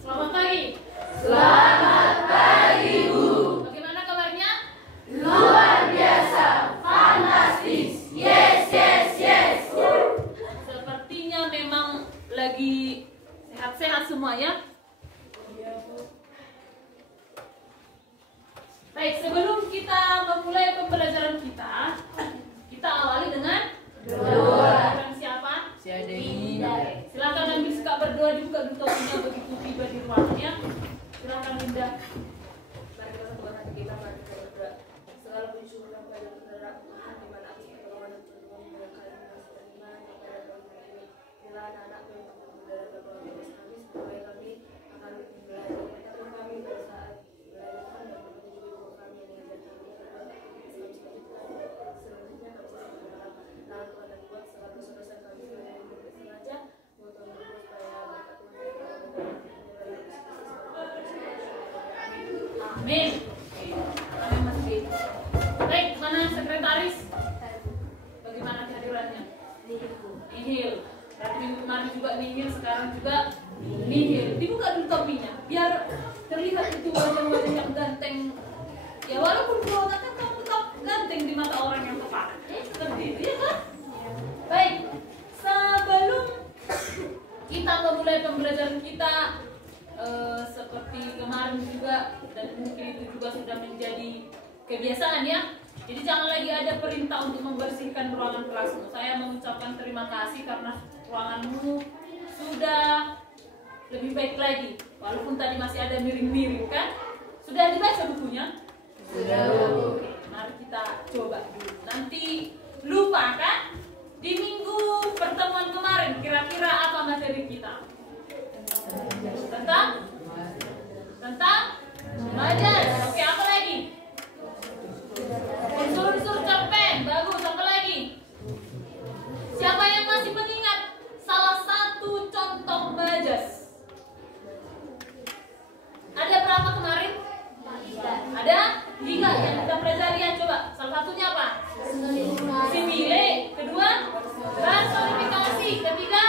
Selamat pagi. Selamat pagi, Bu. Bagaimana kabarnya? Luar biasa, fantastis. Yes, yes, yes. Sepertinya memang lagi sehat-sehat semua ya. Baik, sebelum kita memulai pembelajaran kita awali dengan doa. Dan siapa? Silakan ambil sikap berdoa, dibuka dulu topinya begitu tiba di ruangnya. Silakan Linda. Mari kita Tuhan hati kita, mari kita berdoa. Segala puji syukur dan puji kepada Tuhan di mana aku berdoa dan berdoa kepada kalian dan iman kepada Tuhan ini. Bila anak-anak yang berdoa dan berdoa kami supaya kami akan belajar pengetahuan kami pada saat belajar Tuhan dan menuju ibu kami yang diajar kami selanjutnya kami berdoa tangan Tuhan dan buat segala dosa-dosa kami yang sengaja buat Tuhan berdoa supaya berkat Tuhan Amin. Amin Mas B. Baik, mana sekretaris? Bagaimana kehadirannya? Nihil. Berarti minggu kemarin juga nihil, sekarang juga nihil. Dibuka dulu topinya, biar terlihat itu wajah-wajah yang ganteng. Ya walaupun ruangan kan kamu tetap ganteng di mata orang yang tepat. Seperti itu ya kan? Baik, sebelum kita memulai pembelajaran kita seperti kemarin juga, dan mungkin itu juga sudah menjadi kebiasaan ya. Jadi jangan lagi ada perintah untuk membersihkan ruangan kelasmu. Saya mengucapkan terima kasih karena ruanganmu sudah lebih baik lagi. Walaupun tadi masih ada miring-miring kan. Sudah dibaca bukunya? Sudah. Oke, mari kita coba dulu. Nanti lupa kan? Di minggu pertemuan kemarin kira-kira apa materi kita? Tentang majas. Oke, apa lagi? Unsur-unsur cerpen. Bagus, apa lagi? Siapa yang masih mengingat salah satu contoh majas? Ada berapa kemarin? Ada 3 yang kita pelajari ya. Coba, salah satunya apa? Simile. Kedua, personifikasi. Ketiga,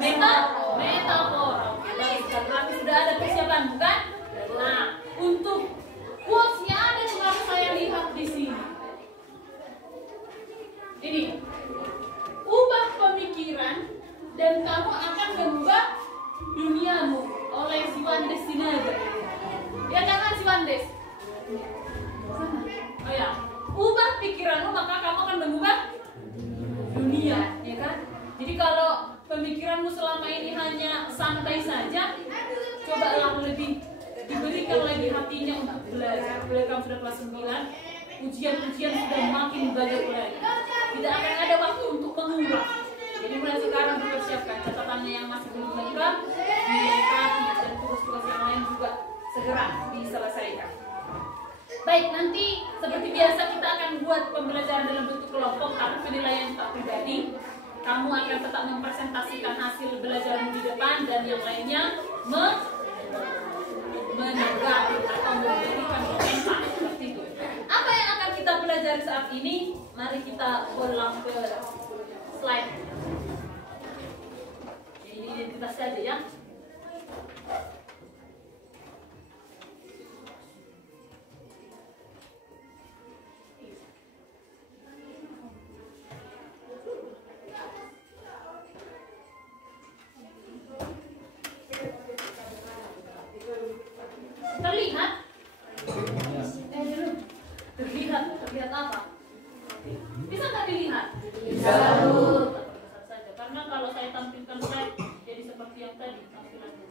metafor. Oke, bagus. Berarti sudah ada persiapan, bukan? Nah, untuk quotes-nya ada yang saya lihat di sini. Ini, ubah pemikiran dan kamu akan mengubah duniamu, oleh Siwandes Sinaga. Ya kan Siwandes? Oh ya, ubah pikiranmu maka kamu akan mengubah dunia, ya kan? Jadi kalau pemikiranmu selama ini hanya santai saja, cobalah lebih diberikan lagi hatinya untuk belajar. Apalagi kamu sudah kelas 9, ujian-ujian sudah makin banyak lagi. Tidak akan ada waktu untuk mengulang. Jadi mulai sekarang dipersiapkan catatannya yang masih belum lengkap, dilengkapi, dan tugas-tugas yang lain juga segera diselesaikan. Baik, nanti seperti biasa kita akan buat pembelajaran dalam bentuk kelompok atau penilaian tak pribadi. Kamu akan tetap mempresentasikan hasil belajarmu di depan dan yang lainnya menanggapi atau memberikan komentar seperti itu. Apa yang akan kita pelajari saat ini? Mari kita ulang ke slide. Ini identitas saja ya. Terlihat apa? Bisa nggak dilihat? Bisa, Bu. Saja. Karena kalau saya tampilkan slide jadi seperti yang tadi tampilannya.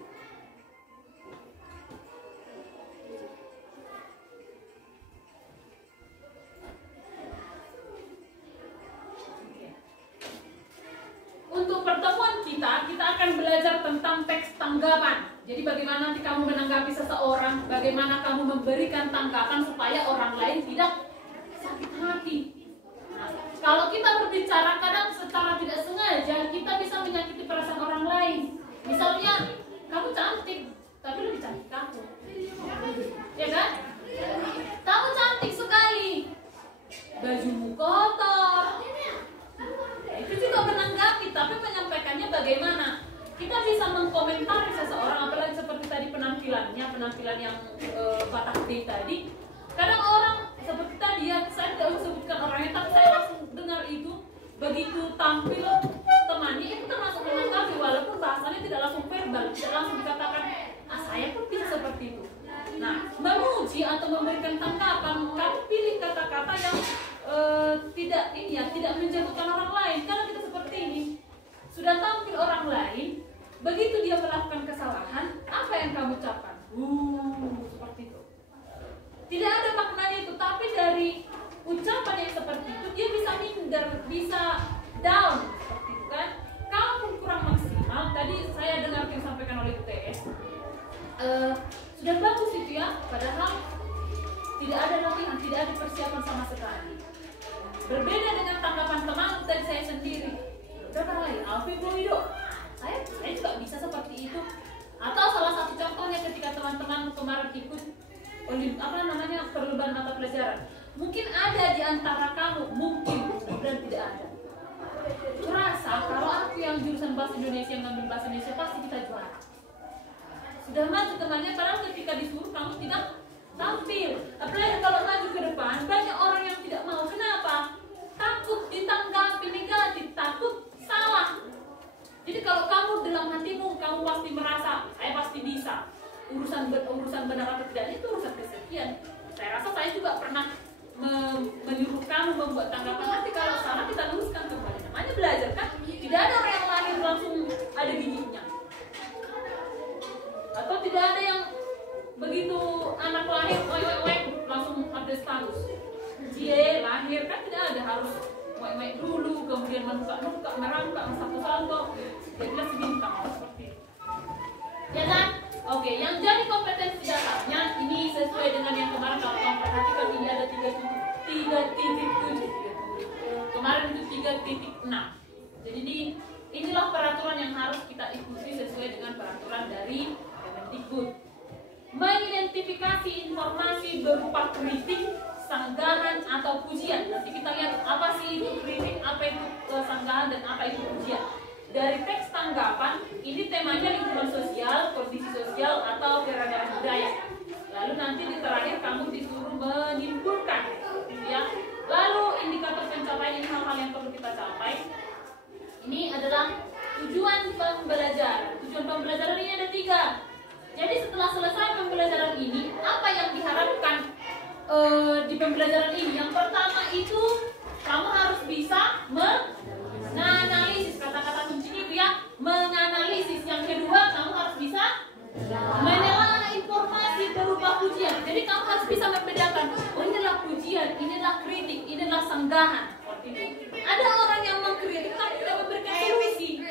Untuk pertemuan kita akan belajar tentang teks tanggapan. Jadi bagaimana nanti kamu menanggapi seseorang, bagaimana kamu memberikan tanggapan supaya orang lain tidak sakit hati. Nah, kalau kita berbicara kadang secara tidak sengaja kita bisa menyakiti perasaan orang lain. Misalnya kamu cantik, tapi lebih cantik aku, ya kan? Kamu cantik sekali, bajumu kotor. Itu juga menanggapi, tapi menyampaikannya bagaimana? Kita bisa mengkomentari penampilan yang patah hati tadi. Kadang orang seperti tadi ya, saya tidak usah sebutkan orangnya, tapi saya langsung dengar itu begitu tampil temannya itu termasuk melengkapi, walaupun bahasanya tidak langsung verbal, tidak langsung dikatakan, saya pun bisa seperti itu. Nah, memuji atau memberikan tanggapan, kamu pilih kata-kata yang tidak menjatuhkan orang lain. Kalau kita seperti ini, sudah tampil orang lain, begitu dia melakukan kesalahan, apa yang kamu ucapkan? Seperti itu. Tidak ada maknanya itu, tapi dari ucapan yang seperti itu, dia bisa minder, bisa down, seperti itu kan? Kamu pun kurang maksimal. Tadi saya dengar yang disampaikan oleh UTS, sudah bagus itu ya, padahal tidak ada latihan, tidak ada persiapan sama sekali. Berbeda dengan tanggapan teman dari saya sendiri. Udah lain, Alfi Boido, saya juga bisa seperti itu. Atau salah satu contohnya ketika teman-teman kemarin ikut perlombaan mata pelajaran. Mungkin ada di antara kamu, mungkin dan tidak ada. Merasa kalau aku yang jurusan bahasa Indonesia, yang ngambil bahasa Indonesia, pasti kita juara. Sudah maju temannya, padahal ketika disuruh kamu tidak tampil. Apalagi kalau maju ke depan, banyak orang yang tidak mau. Kenapa? Takut ditanggapi negatif, takut salah. Jadi kalau kamu dalam hatimu, kamu pasti merasa, saya pasti bisa. Urusan benar atau tidak itu urusan kesekian. Saya rasa saya juga pernah menyuruh kamu membuat tanggapan, nanti kalau salah kita luruskan kembali. Namanya belajar kan, tidak ada orang yang lahir langsung ada giginya. Atau tidak ada yang begitu anak lahir, langsung ada status. Cie lahir kan tidak ada, harus dulu, kemudian menuka, merangkak, satu-satu, jadilah sebintang seperti itu. Ya kan? Oke, yang jadi kompetensi dasarnya ini sesuai dengan yang kemarin kalau kamu perhatikan, ini ada 3.7. Kemarin itu 3.6. Jadi inilah peraturan yang harus kita ikuti sesuai dengan peraturan dari Kemendikbud. Mengidentifikasi informasi berupa kritik, sanggahan atau pujian. Nanti kita lihat apa sih itu kritik, apa itu sanggahan, dan apa itu pujian. Dari teks tanggapan, ini temanya lingkungan sosial, kondisi sosial, atau keragaman budaya. Lalu nanti di terakhir kamu disuruh menyimpulkan, gitu ya. Lalu indikator pencapaian, ini hal-hal yang perlu kita capai. Ini adalah tujuan pembelajaran. Tujuan pembelajaran ini ada 3. Jadi setelah selesai pembelajaran ini, apa yang diharapkan di pembelajaran ini? Yang pertama itu kamu harus bisa menganalisis, kata-kata kuncinya itu ya, menganalisis. Yang kedua, kamu harus bisa menelaah informasi berupa pujian. Jadi kamu harus bisa membedakan, oh inilah pujian, inilah kritik, inilah sanggahan. Ada orang yang mengkritik tapi tidak memberikan solusi.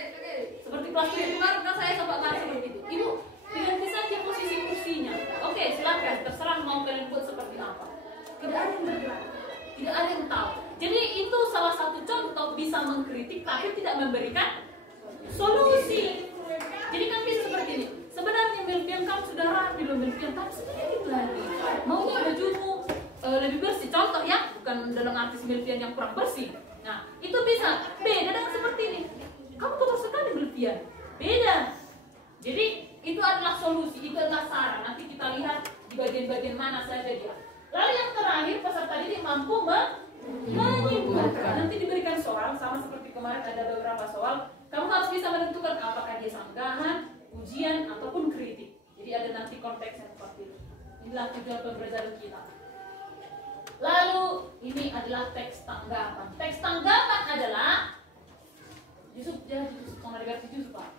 Seperti kelas kemarin kan saya sempat bahas seperti itu. Ibu, diganti saja posisi kursinya. Oke, silakan, terserah mau kalian buat seperti apa. Tidak ada yang bergerak, tidak ada yang tahu. Jadi itu salah satu contoh bisa mengkritik tapi tidak memberikan solusi. Jadi kan bisa seperti ini. Sebenarnya milpian kamu sudah rapi loh, milpian kamu sedikit lagi. Maunya bajumu lebih bersih. Contoh ya, bukan dalam arti milpian yang kurang bersih. Nah, itu bisa beda dengan seperti ini. Kamu kotor sekali milpian. Beda. Jadi itu adalah solusi, itu adalah saran. Nanti kita lihat di bagian-bagian mana saja dia. Lalu yang terakhir, peserta didik mampu menyimpulkan. Nanti diberikan soal, sama seperti kemarin ada beberapa soal. Kamu harus bisa menentukan apakah dia sanggahan, ujian, ataupun kritik. Jadi ada nanti konteksnya seperti itu. Inilah tujuan pembelajaran kita. Lalu ini adalah teks tanggapan. Teks tanggapan adalah Yusuf, Pak.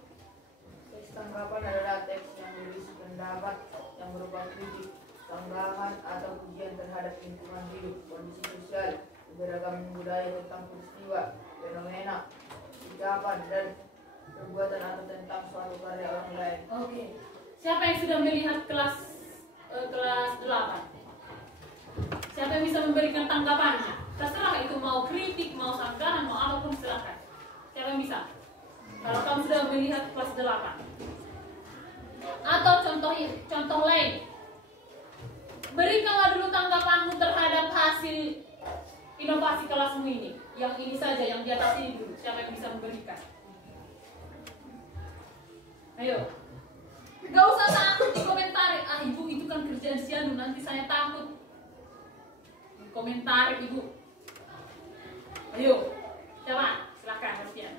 Teks tanggapan adalah teks yang berisi pendapat yang berupa kritik, sanggahan atau pujian terhadap lingkungan hidup, kondisi sosial, keberagaman budaya tentang peristiwa, fenomena, ucapan, dan perbuatan atau tentang suatu karya orang lain. Oke. Siapa yang sudah melihat kelas 8? Siapa yang bisa memberikan tanggapannya? Terserah itu mau kritik, mau sanggahan, mau apapun silakan. Siapa yang bisa? Kalau kamu sudah melihat kelas 8. Atau contoh lain. Berikanlah dulu tanggapanmu terhadap hasil inovasi kelasmu ini. Yang ini saja, yang di atas ini dulu. Siapa yang bisa memberikan? Ayo. Gak usah takut dikomentari. Ibu Ciandu, nanti saya takut. Komentar ibu. Ayo, coba silakan Alfian.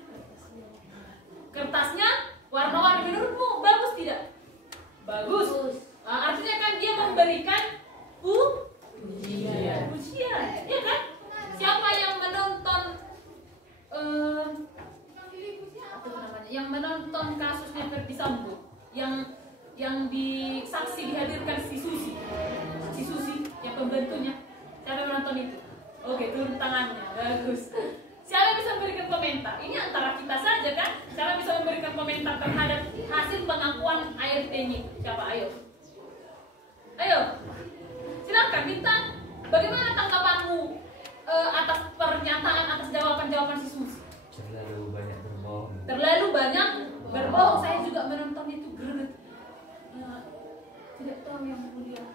Kertasnya warna-warni menurutmu bagus tidak? Bagus. Artinya kan dia memberikan ujian, ya kan? Siapa yang menonton apa namanya? Yang menonton kasusnya Ferdi Sambo, yang dihadirkan si Susi yang pembantunya. Siapa yang menonton itu? Oke, turun tangannya, bagus. Siapa yang bisa memberikan komentar? Ini antara kita saja kan? Siapa yang bisa memberikan komentar terhadap hasil pengakuan ART-nya? Siapa? Ayo, silakan bintang. Bagaimana tanggapanmu atas pernyataan, atas jawaban si Susi? Terlalu banyak berbohong. Terlalu banyak berbohong. Saya juga menonton itu greget. Tidak tahu yang mulia.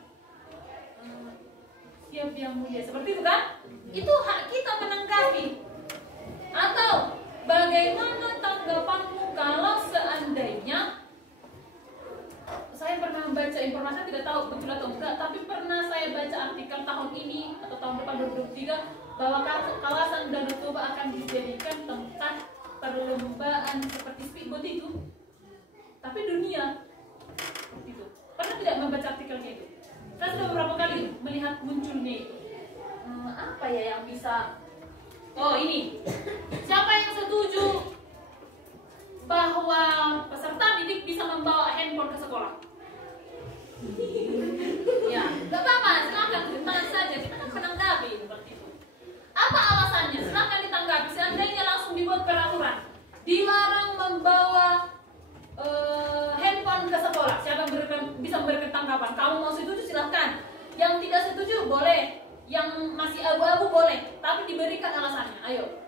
Siap yang mulia. Seperti itu kan? Itu hak kita menanggapi. Atau bagaimana tanggapanmu kalau seandainya saya pernah membaca informasi, tidak tahu betul atau enggak, tapi pernah saya baca artikel tahun ini atau tahun depan 2023 bahwa kawasan Danau Toba akan dijadikan tempat perlombaan seperti speedboat itu, tapi dunia seperti itu. Pernah tidak membaca artikelnya itu? Saya sudah beberapa kali melihat muncul nih apa ya yang bisa. Oh ini, siapa yang setuju bahwa peserta didik bisa membawa handphone ke sekolah? Ya, gak apa-apa, silakan tangan saja, kita kan menanggapi seperti itu. Apa alasannya? Silakan ditanggapi. Seandainya langsung dibuat peraturan, dilarang membawa handphone ke sekolah. Siapa yang bisa memberikan tanggapan? Kamu mau setuju silahkan. Yang tidak setuju boleh. Yang masih abu-abu boleh. Tapi diberikan alasannya. Ayo.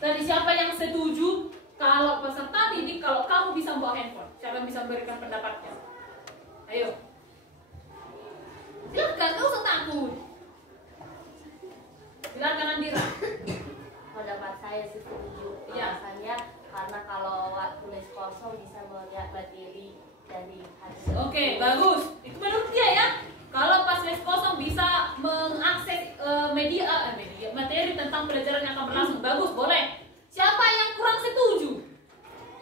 Tadi siapa yang setuju kalau peserta didik, kalau kamu bisa bawa handphone? Siapa yang bisa memberikan pendapatnya? Ayo. Silahkan, gak usah takut. Silahkan Andira. Pendapat saya setuju. Ya. Alasannya karena kalau waktu les kosong bisa melihat materi dari hasil. Oke, bagus. Itu menurut dia ya. Kalau pas les kosong bisa mengakses materi tentang pelajaran yang akan berlangsung, bagus, boleh. Siapa yang kurang setuju?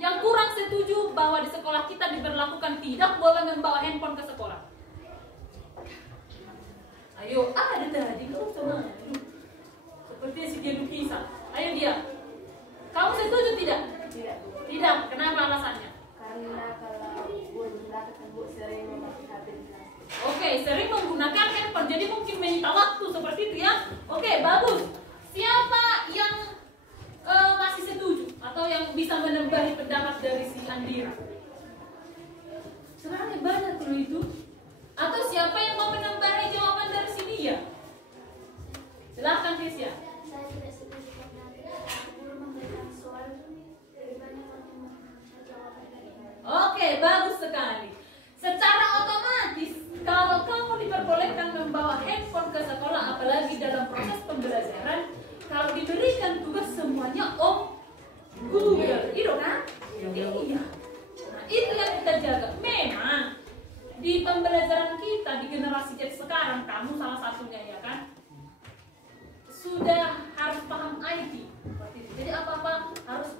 Yang kurang setuju bahwa di sekolah kita diberlakukan tidak boleh membawa handphone ke sekolah. Ayo, ada tadi kamu sama. Seperti si dia lukisan. Ayo dia. Kamu setuju tidak? Tidak. Tidak. Kenapa alasannya? Karena kalau guru ketemu sering memakai HP di kelas. Oke, sering menggunakan handphone, jadi mungkin menyita waktu seperti itu ya. Oke, bagus. Siapa yang masih setuju atau yang bisa menambahi pendapat dari si Andira? Sebenarnya banyak loh itu. Atau siapa yang mau menambahi jawaban dari si dia? Silahkan Kesia. Saya tidak setuju karena guru memberikan soal dari banyak orang yang jawaban dari. Oke, bagus sekali. Secara otomatis kalau kamu diperbolehkan membawa handphone ke sekolah, apalagi dalam proses pembelajaran, kalau diberikan tugas semuanya Google, itu kan? Iya. Nah, itu yang kita jaga. Memang di pembelajaran kita di generasi Z sekarang, kamu salah satunya ya kan, sudah harus paham IT. Jadi apa-apa harus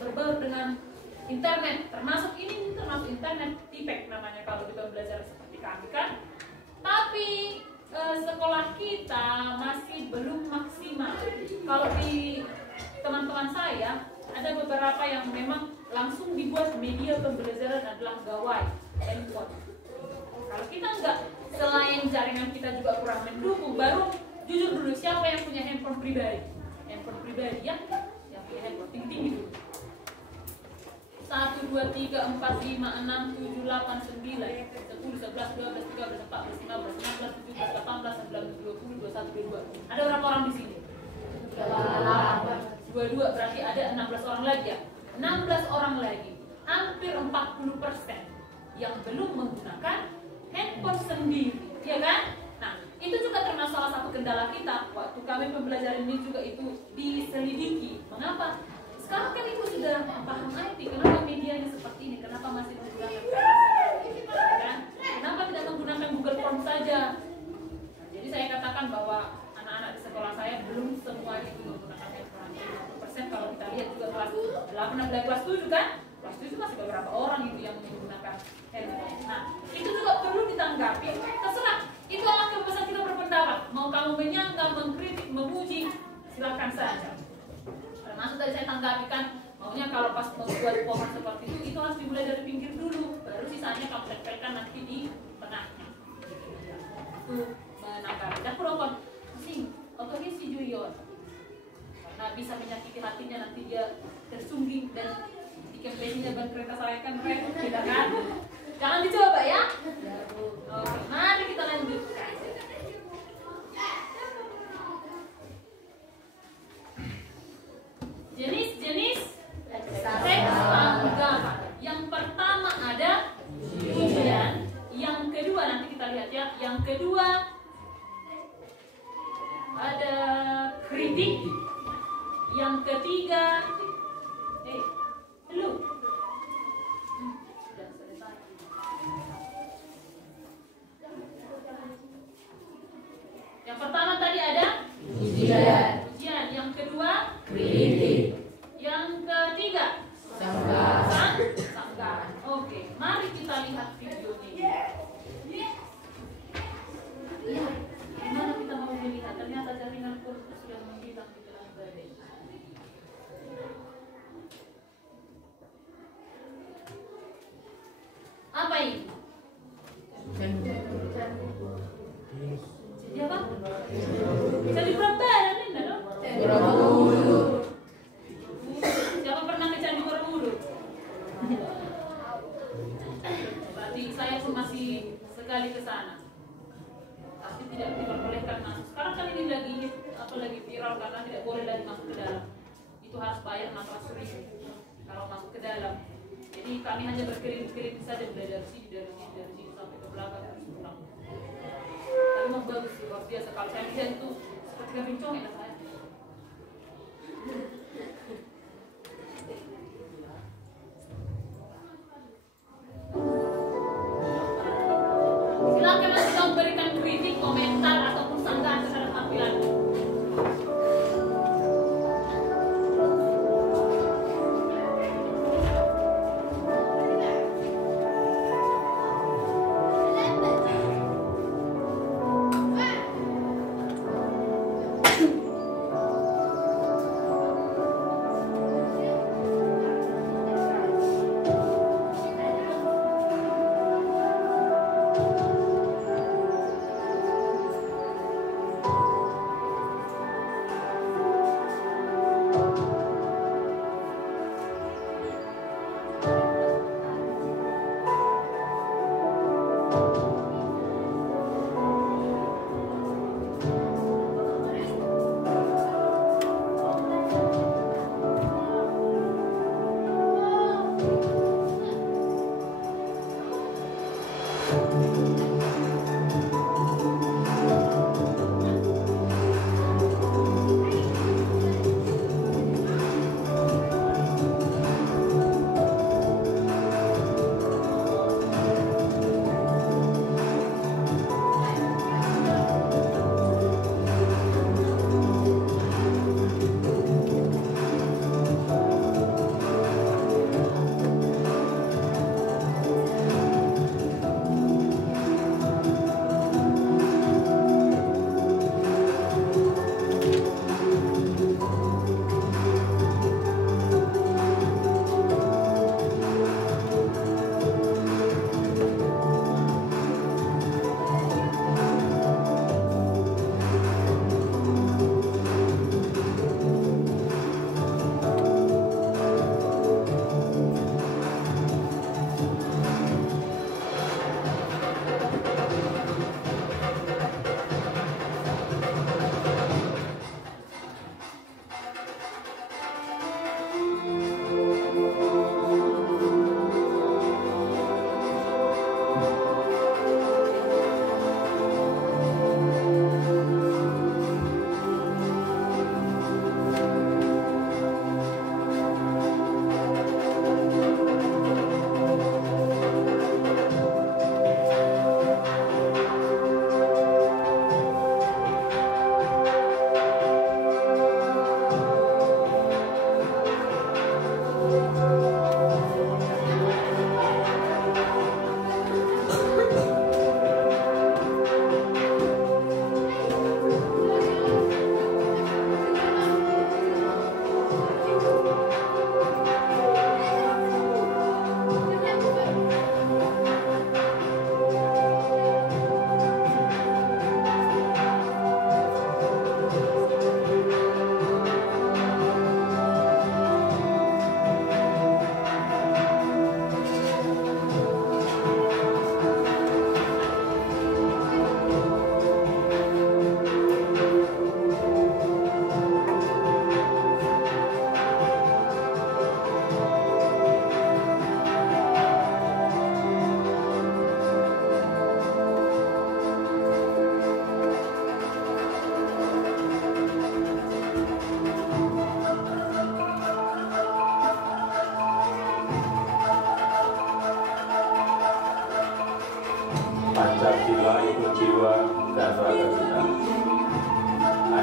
berbaur dengan internet, termasuk internet, TPEC namanya kalau di pembelajaran seperti kami kan. Tapi sekolah kita masih belum maksimal. Kalau di teman-teman saya ada beberapa yang memang langsung dibuat media pembelajaran adalah gawai handphone. Kalau kita enggak, selain jaringan kita juga kurang mendukung, baru jujur dulu siapa yang punya handphone pribadi? Handphone pribadi ya, yang punya handphone tinggi-tinggi dulu. 1, 2, 3, 4, 5, 6, 7, 8, 9, 10, 11, 12, 13, 14, 15, 16, 17, 18, 19, 20, 21, 22. Ada berapa orang di sini? 22, berarti ada 16 orang lagi ya. 16 orang lagi, hampir 40% yang belum menggunakan handphone sendiri, ya kan? Nah, itu juga termasuk salah satu kendala kita waktu kami pembelajaran ini juga itu diselidiki. Mengapa? Sekarang kan ibu sudah paham IT, kenapa medianya seperti ini? Kenapa masih menggunakan kertas? Kan? Kenapa tidak menggunakan handphone. Nah, itu juga perlu ditanggapi. Terserah, itu adalah kebebasan kita berpendapat. Mau kamu menyanggah, mengkritik, memuji, silakan saja. Termasuk tadi saya tanggapi kan, maunya kalau pas membuat pohon seperti itu harus dimulai dari pinggir dulu, baru sisanya kamu tempelkan nanti di tengahnya. Itu menanggapi. Dan perokok, sing, otonya si Julion. Karena bisa menyakiti hatinya, nanti dia tersungging dan di kampanye ban kereta saya kan repot kita kan. Jangan dicoba ya. Oke, mari kita lanjut. Jenis-jenis seks tanggapan. Yang pertama ada pujian. Yang kedua nanti kita lihat ya. Yang kedua ada kritik. Yang ketiga belum. Sudah selesai. Yang pertama tadi ada pujian. Yang kedua kritik. Yang ketiga sanggahan. Oke, mari kita lihat videonya. Gimana kita mau melihat? Ternyata jaringan pun sudah menghilang di dalam badai. Apa ini? Jadi apa? Jadi prambanan ini dong? Siapa pernah ke Candi Borobudur? Berarti saya pun masih sekali ke sana. Tapi tidak diperbolehkan masuk. Sekarang kan ini lagi viral karena tidak boleh lagi masuk ke dalam. Itu harus bayar 600.000 kalau masuk ke dalam. Jadi kami hanya berkeliling-keliling saja, mulai dari sini sampai ke belakang terus pulang. Tapi memang bagus, luar biasa. Kalau saya lihat itu seperti kepincong ya saya. Silakan nanti kamu berikan kritik, komentar ataupun sanggahan terhadap tampilan.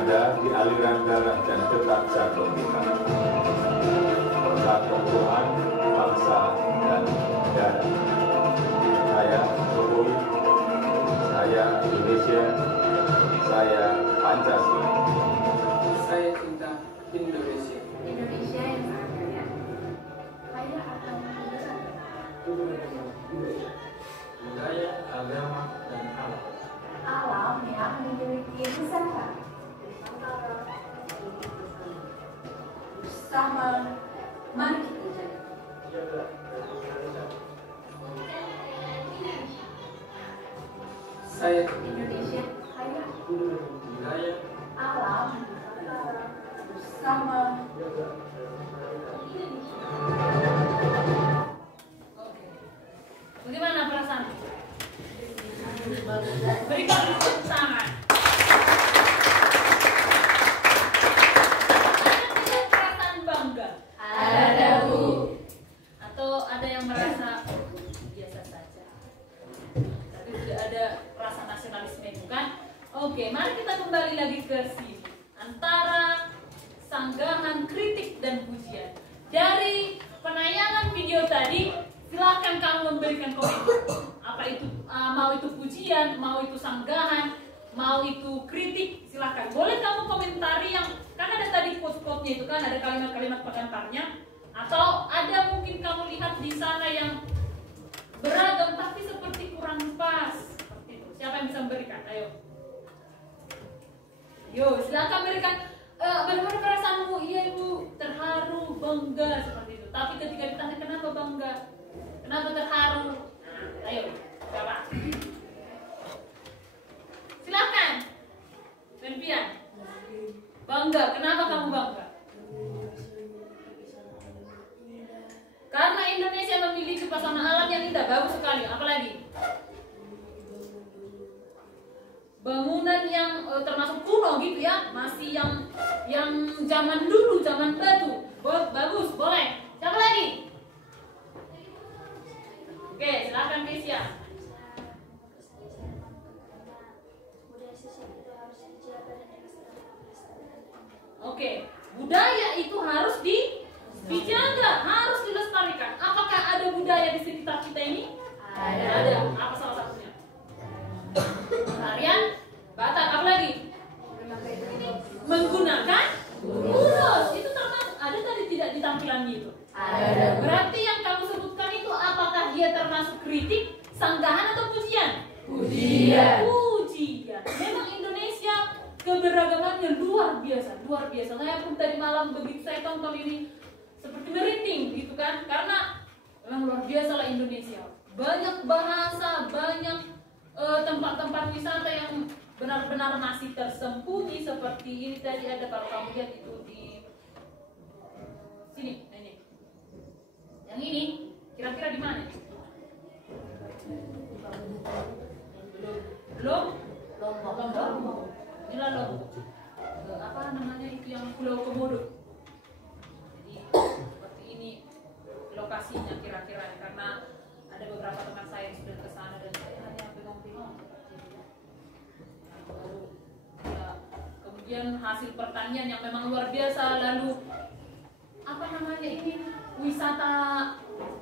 Anda di aliran darah dan detak jantung kita. Persatuan Tuhan, bangsa, dan negara. Saya Jokowi, saya Indonesia, saya Pancasila. Saya cinta Indonesia. Indonesia yang sangat kaya. Kaya akan Budaya, agama, dan alam. alam yang memiliki usaha. Bersama, mari kita jaga. Saya Indonesia kaya. budaya, Alam bersama. Oke. Bagaimana perasaan? Berikan tepuk tangan. Ada tidak perasaan bangga? Ada, Bu. Atau ada yang merasa biasa saja? Tapi tidak ada rasa nasionalisme itu kan? Oke, mari kita kembali lagi ke sini. Antara sanggahan, kritik, dan pujian. Dari penayangan video tadi, silahkan kamu memberikan komentar. Apa itu, mau itu pujian, mau itu sanggahan, mau itu kritik, silahkan. Boleh kamu komentari yang, kan ada tadi quote-quote-nya itu kan, ada kalimat-kalimat pengantarnya. Atau ada mungkin kamu lihat di sana yang beragam tapi seperti kurang pas. Seperti itu. Siapa yang bisa memberikan? Ayo. Yo, silakan berikan. Bagaimana perasaanmu? Iya ibu, terharu, bangga seperti itu. Tapi ketika ditanya kenapa bangga, kenapa terharu, ayo, siapa? Silakan. Penpian. Bangga. Kenapa kamu bangga? Karena Indonesia memiliki pesona alam yang indah, bagus sekali. Apalagi? Bangunan yang termasuk kuno gitu ya, masih yang zaman dulu, zaman batu. Bagus, boleh. Siapa lagi? Oke, silakan Kesia. Oke, budaya itu harus dijaga, harus dilestarikan. Apakah ada budaya di sekitar kita ini? Ada. Apa salah satunya? Tarian Batak. Apa lagi? Menggunakan ulos. Itu termasuk. Ada tadi tidak di tampilan itu? Ada. Berarti yang kamu sebutkan itu apakah dia termasuk kritik, sanggahan atau pujian? Pujian. Pujian. Memang Indonesia keberagamannya luar biasa, luar biasa. Saya pun tadi malam begitu saya tonton ini seperti merinding gitu kan, karena memang luar biasa lah Indonesia. Banyak bahasa, banyak tempat-tempat wisata yang benar-benar masih tersembunyi seperti ini tadi ada kalau kamu lihat itu di sini, ini. Yang ini kira-kira di mana? Belum? Lombok. Inilah Lombok. Apa namanya itu yang Pulau Komodo. Jadi seperti ini lokasinya kira-kira, karena ada beberapa teman saya yang sudah ke sana dan saya hanya bingung-bingung. Ya, kemudian hasil pertanian yang memang luar biasa. Lalu apa namanya ini wisata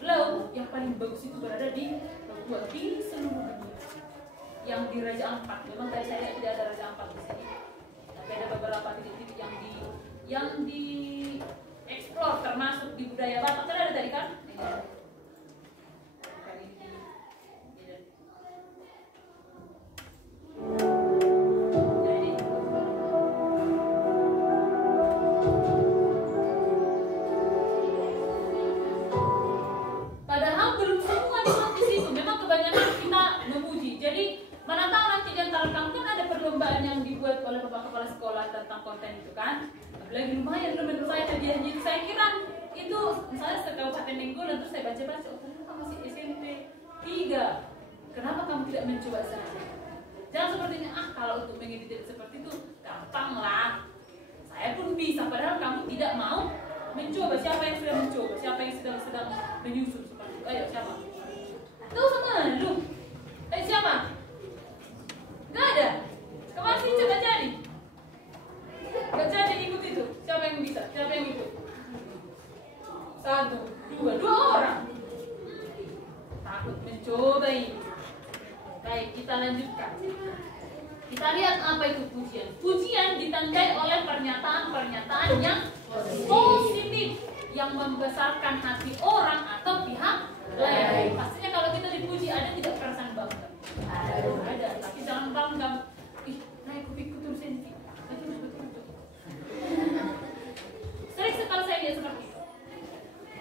laut yang paling bagus itu berada di Papua, di seluruh dunia. Yang di Raja Ampat, memang tadi saya lihat tidak ada Raja Ampat di sini. Tapi ada beberapa titik-titik yang di eksplor termasuk di budaya Batak. Kan ada tadi kan? Padahal belum semua di situ. Memang kebanyakan kita memuji. Jadi mana tahu nanti di antara kamu kan ada perlombaan yang dibuat oleh bapak kepala sekolah tentang konten itu kan. Apalagi lumayan menurut saya hadiahnya itu. Saya kira itu misalnya se-Kabupaten Nainggolan, terus saya baca-baca, oh ternyata masih SMP 3. Kenapa kamu tidak mencoba saja? Jangan sepertinya, kalau untuk mengedit seperti itu gampang lah. Saya pun bisa, padahal kamu tidak mau mencoba. Siapa yang sudah mencoba? Siapa yang sedang menyusun seperti itu? Ayo, siapa? Tuh sama lu. Siapa? Nggak ada. Kamu masih coba cari. ini. Baik, kita lanjutkan. Kita lihat apa itu pujian. Pujian ditandai oleh pernyataan-pernyataan yang positif, yang membesarkan hati orang atau pihak lain. Pastinya kalau kita dipuji ada tidak perasaan bangga? Ada. Tapi jangan bangga. Ih, naik kupikku terus ini. Sering sekali saya lihat seperti itu.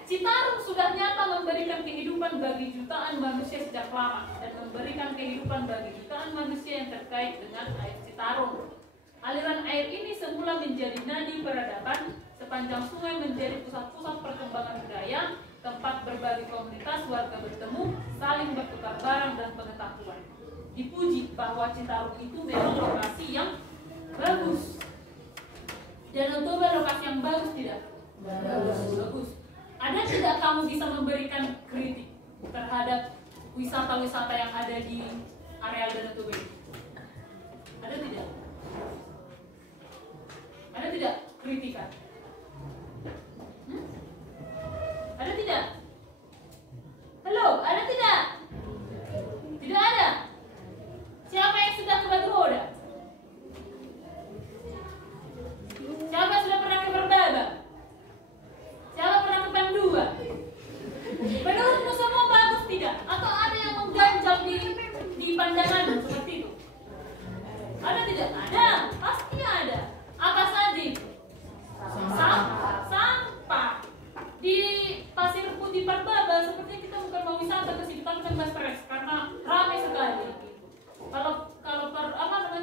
Citarum sudah nyata memberikan kehidupan bagi jutaan manusia sejak lama dan memberikan kehidupan bagi jutaan manusia yang terkait dengan air Citarum. Aliran air ini semula menjadi nadi peradaban, sepanjang sungai menjadi pusat-pusat perkembangan budaya, tempat berbagai komunitas warga bertemu, saling bertukar barang dan pengetahuan. Dipuji bahwa Citarum itu memang lokasi yang bagus. Danau Toba lokasi yang bagus tidak? Bagus. Ada tidak kamu bisa memberikan kritik terhadap wisata-wisata yang ada di areal Danau Toba ini? Ada tidak? Ada tidak kritikan? Ada tidak? Halo, ada tidak? Tidak ada? Siapa yang sudah ke Batu Hoda? Siapa sudah pernah ke Berdaba? Siapa pernah ke Pandua? Menurutmu semua bagus tidak? Atau ada yang mengganjal di pandangan seperti itu? Ada tidak? Ada, pasti ada. Apa saja itu? Sampah. Di Pasir Putih Parbaba sepertinya kita bukan mau wisata ke situ, tapi tambah stres karena ramai sekali. Kalau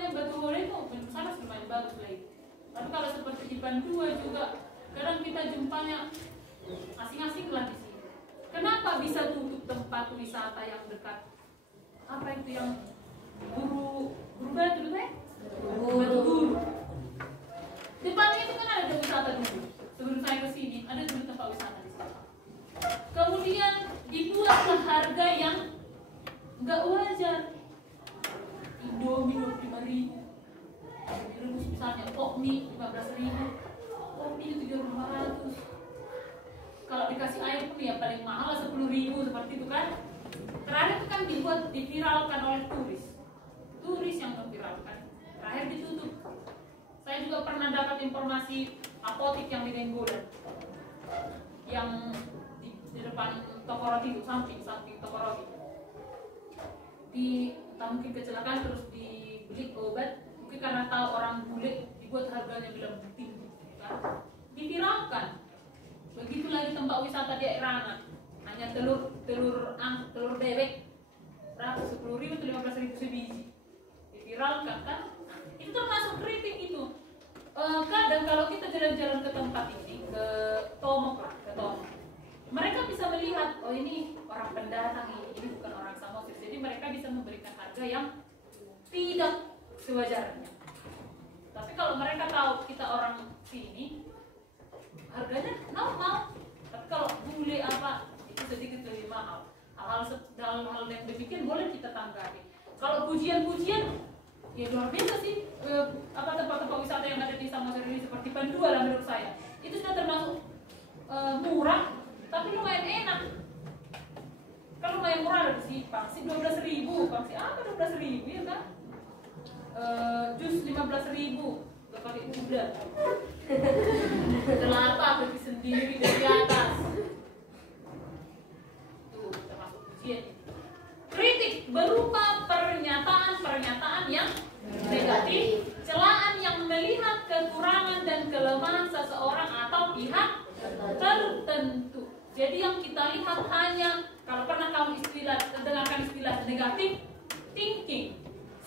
Batu Hoda itu sana lumayan bagus lagi. Tapi kalau seperti di Pandua juga kadang kita jumpanya asing-asing lah di sini. Kenapa bisa tutup tempat wisata yang dekat? Apa itu yang Batu Guru. Depannya itu kan ada wisata dulu. Sebelum saya ke sini ada dulu tempat wisata di sana. Kemudian dibuatlah harga yang nggak wajar. Indomie 25.000. Direbus misalnya mie 15.000. Kopi 7.500. Kalau dikasih air pun ya paling mahal 10.000 seperti itu kan. Terakhir itu kan diviralkan oleh turis yang memviralkan. Terakhir ditutup. Saya juga pernah dapat informasi apotik yang di Denggolan, yang di depan toko roti itu, samping toko roti. Mungkin kecelakaan terus dibeli obat, mungkin karena tahu orang bule dibuat harganya bilang tinggi. Diviralkan. Begitu lagi tempat wisata di Rangat, hanya telur bebek berapa 10.000 atau 15.000 sebiji, diviralkan kan? Itu termasuk kritik itu. Kadang kalau kita jalan-jalan ke tempat ini, ke Tomok, mereka bisa melihat, oh ini orang pendatang ini bukan orang Samosir, jadi mereka bisa memberikan harga yang tidak sewajarnya. Tapi kalau mereka tahu kita orang sini, harganya normal. Tapi kalau bule itu sedikit lebih mahal. Hal-hal yang demikian boleh kita tanggapi. Kalau pujian-pujian, ya luar biasa sih. Tempat-tempat wisata yang ada di Samosir ini seperti Pandua lah menurut saya. Itu sudah termasuk murah, tapi lumayan enak. Kan lumayan murah ada sih, pangsi 12.000, pangsi apa 12.000 ya kan? Jus 15.000. Gak pakai kuda. Kelapa pergi sendiri dari atas. Tuh termasuk pujian. Kritik berupa pernyataan yang negatif, celaan yang melihat kekurangan dan kelemahan seseorang atau pihak tertentu. Jadi yang kita lihat hanya, kalau pernah kamu dengarkan istilah negatif thinking.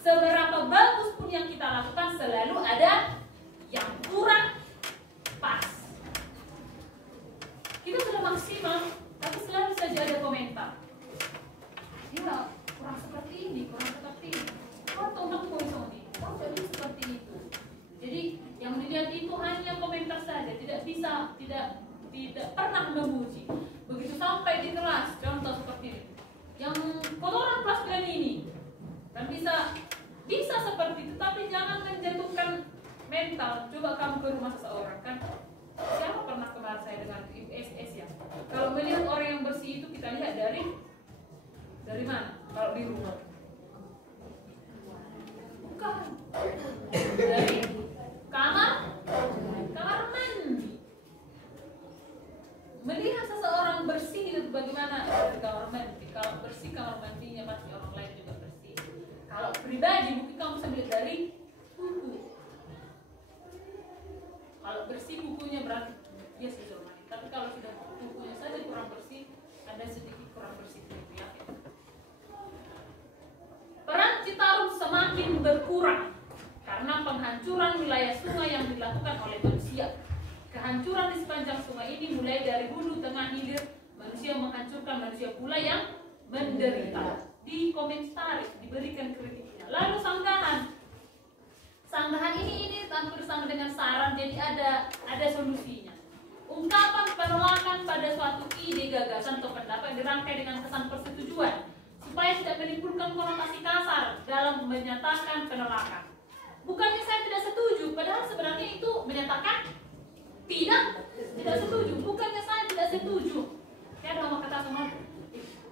Seberapa bagus pun yang kita lakukan selalu ada yang kurang pas. Kita sudah maksimal, tapi selalu saja ada komentar. Ya, kurang seperti ini, kurang seperti ini. Kau jadi seperti itu. Jadi yang dilihat itu hanya komentar saja, tidak pernah memuji. Begitu sampai di kelas, contoh seperti ini. Yang kotoran kelas kalian ini, dan bisa seperti itu, tapi jangan menjatuhkan mental. Coba kamu ke rumah seseorang kan, siapa pernah kemarin saya dengar di SS ya, kalau melihat orang yang bersih itu kita lihat dari mana? kalau di rumah. Bukan. Dari kamar mandi. Melihat seseorang bersih itu bagaimana dari kamar mandi. Kalau bersih kamar mandinya pasti orang lain juga bersih. Kalau pribadi mungkin kamu bisa lihat dari buku. Kalau bersih bukunya berarti dia sudah mandi. Tapi kalau sudah bukunya saja kurang bersih, ada sedikit kurang bersih itu ya. Peran Citarum semakin berkurang karena penghancuran wilayah sungai yang dilakukan oleh manusia. Kehancuran di sepanjang sungai ini mulai dari hulu, tengah, hilir. Manusia menghancurkan, manusia pula yang menderita. Di komentar diberikan kritiknya. Lalu sanggahan. Sanggahan ini hampir sama dengan saran, jadi ada solusinya. Ungkapan penolakan pada suatu ide, gagasan atau pendapat dirangkai dengan kesan persetujuan supaya tidak menimbulkan konotasi kasar dalam menyatakan penolakan. Bukannya saya tidak setuju, padahal sebenarnya itu menyatakan tidak setuju. Bukannya saya tidak setuju. Kayak ada orang kata sama,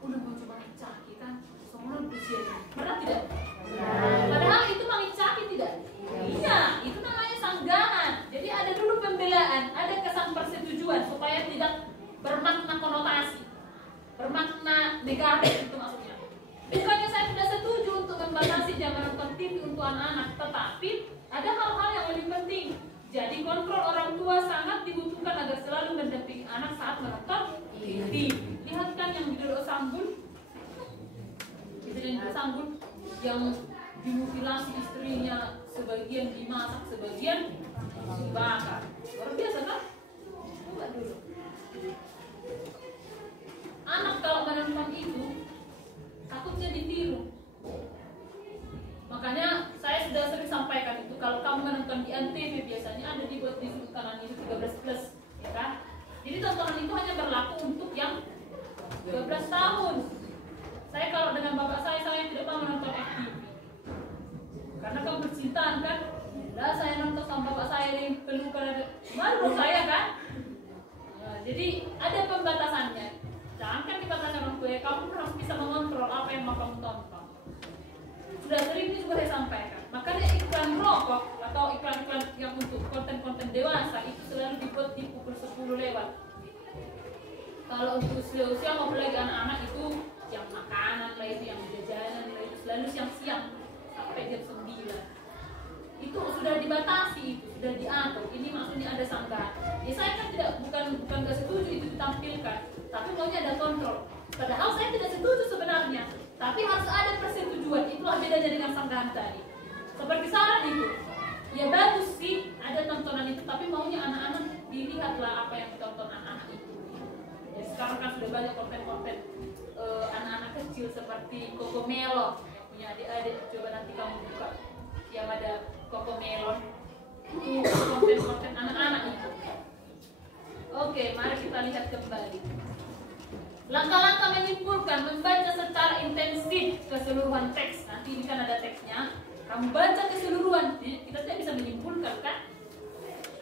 udah mau coba ngicaki kan, semua usia pernah tidak? Padahal itu mengicaki tidak? Iya, itu namanya sanggahan. Jadi ada dulu pembelaan, ada kesan persetujuan supaya tidak bermakna konotasi, bermakna negatif itu maksudnya. Bukannya saya tidak setuju untuk membatasi jam menonton TV untuk anak-anak, tetapi ada hal-hal yang lebih penting. Jadi kontrol orang tua sangat dibutuhkan agar selalu mendampingi anak saat menonton TV. Lihat kan yang di Sanggul, Sanggul yang dimutilasi istrinya, sebagian dimasak, sebagian dibakar. Luar biasa kan? Coba dulu. Anak kalau menonton itu takutnya ditiru. Makanya saya sudah sering sampaikan itu, kalau kamu menonton di Antv biasanya ada dibuat di sudut kanan itu 13+, ya kan? Jadi tontonan itu hanya berlaku untuk yang 12 tahun. Saya kalau dengan bapak saya tidak mau menonton FTV. Karena kamu bercintaan kan? Lah saya nonton sama bapak saya yang pelukan, malu saya kan? Nah, jadi ada pembatasannya. Jangan kan dibatasi orang tua, kamu harus bisa mengontrol apa yang mau kamu tonton. Sudah sering ini juga saya sampaikan. Makanya iklan rokok atau iklan-iklan yang untuk konten-konten dewasa itu selalu dibuat di pukul 10 lewat. Kalau untuk usia-usia apalagi anak-anak itu yang makanan lah itu, yang jajanan lah itu selalu siang-siang sampai jam 9. Itu sudah dibatasi, itu sudah diatur. Ini maksudnya ada sanggahan. Ya saya kan bukan gak setuju itu ditampilkan, tapi maunya ada kontrol. Padahal saya tidak setuju sebenarnya, tapi harus ada persetujuan. Itulah bedanya dengan sanggahan tadi. Seperti saran itu, ya bagus sih ada tontonan itu, tapi maunya anak-anak dilihatlah apa yang ditonton anak-anak itu. Ya sekarang kan sudah banyak konten-konten anak-anak kecil seperti Cocomelon yang punya adik-adik. Coba nanti kamu buka yang ada Cocomelon, itu konten-konten anak-anak itu. Oke, mari kita lihat kembali. Langkah-langkah menyimpulkan, membaca secara intensif keseluruhan teks. Nanti ini kan ada teksnya. Kamu baca keseluruhan, kita tidak bisa menyimpulkan kan?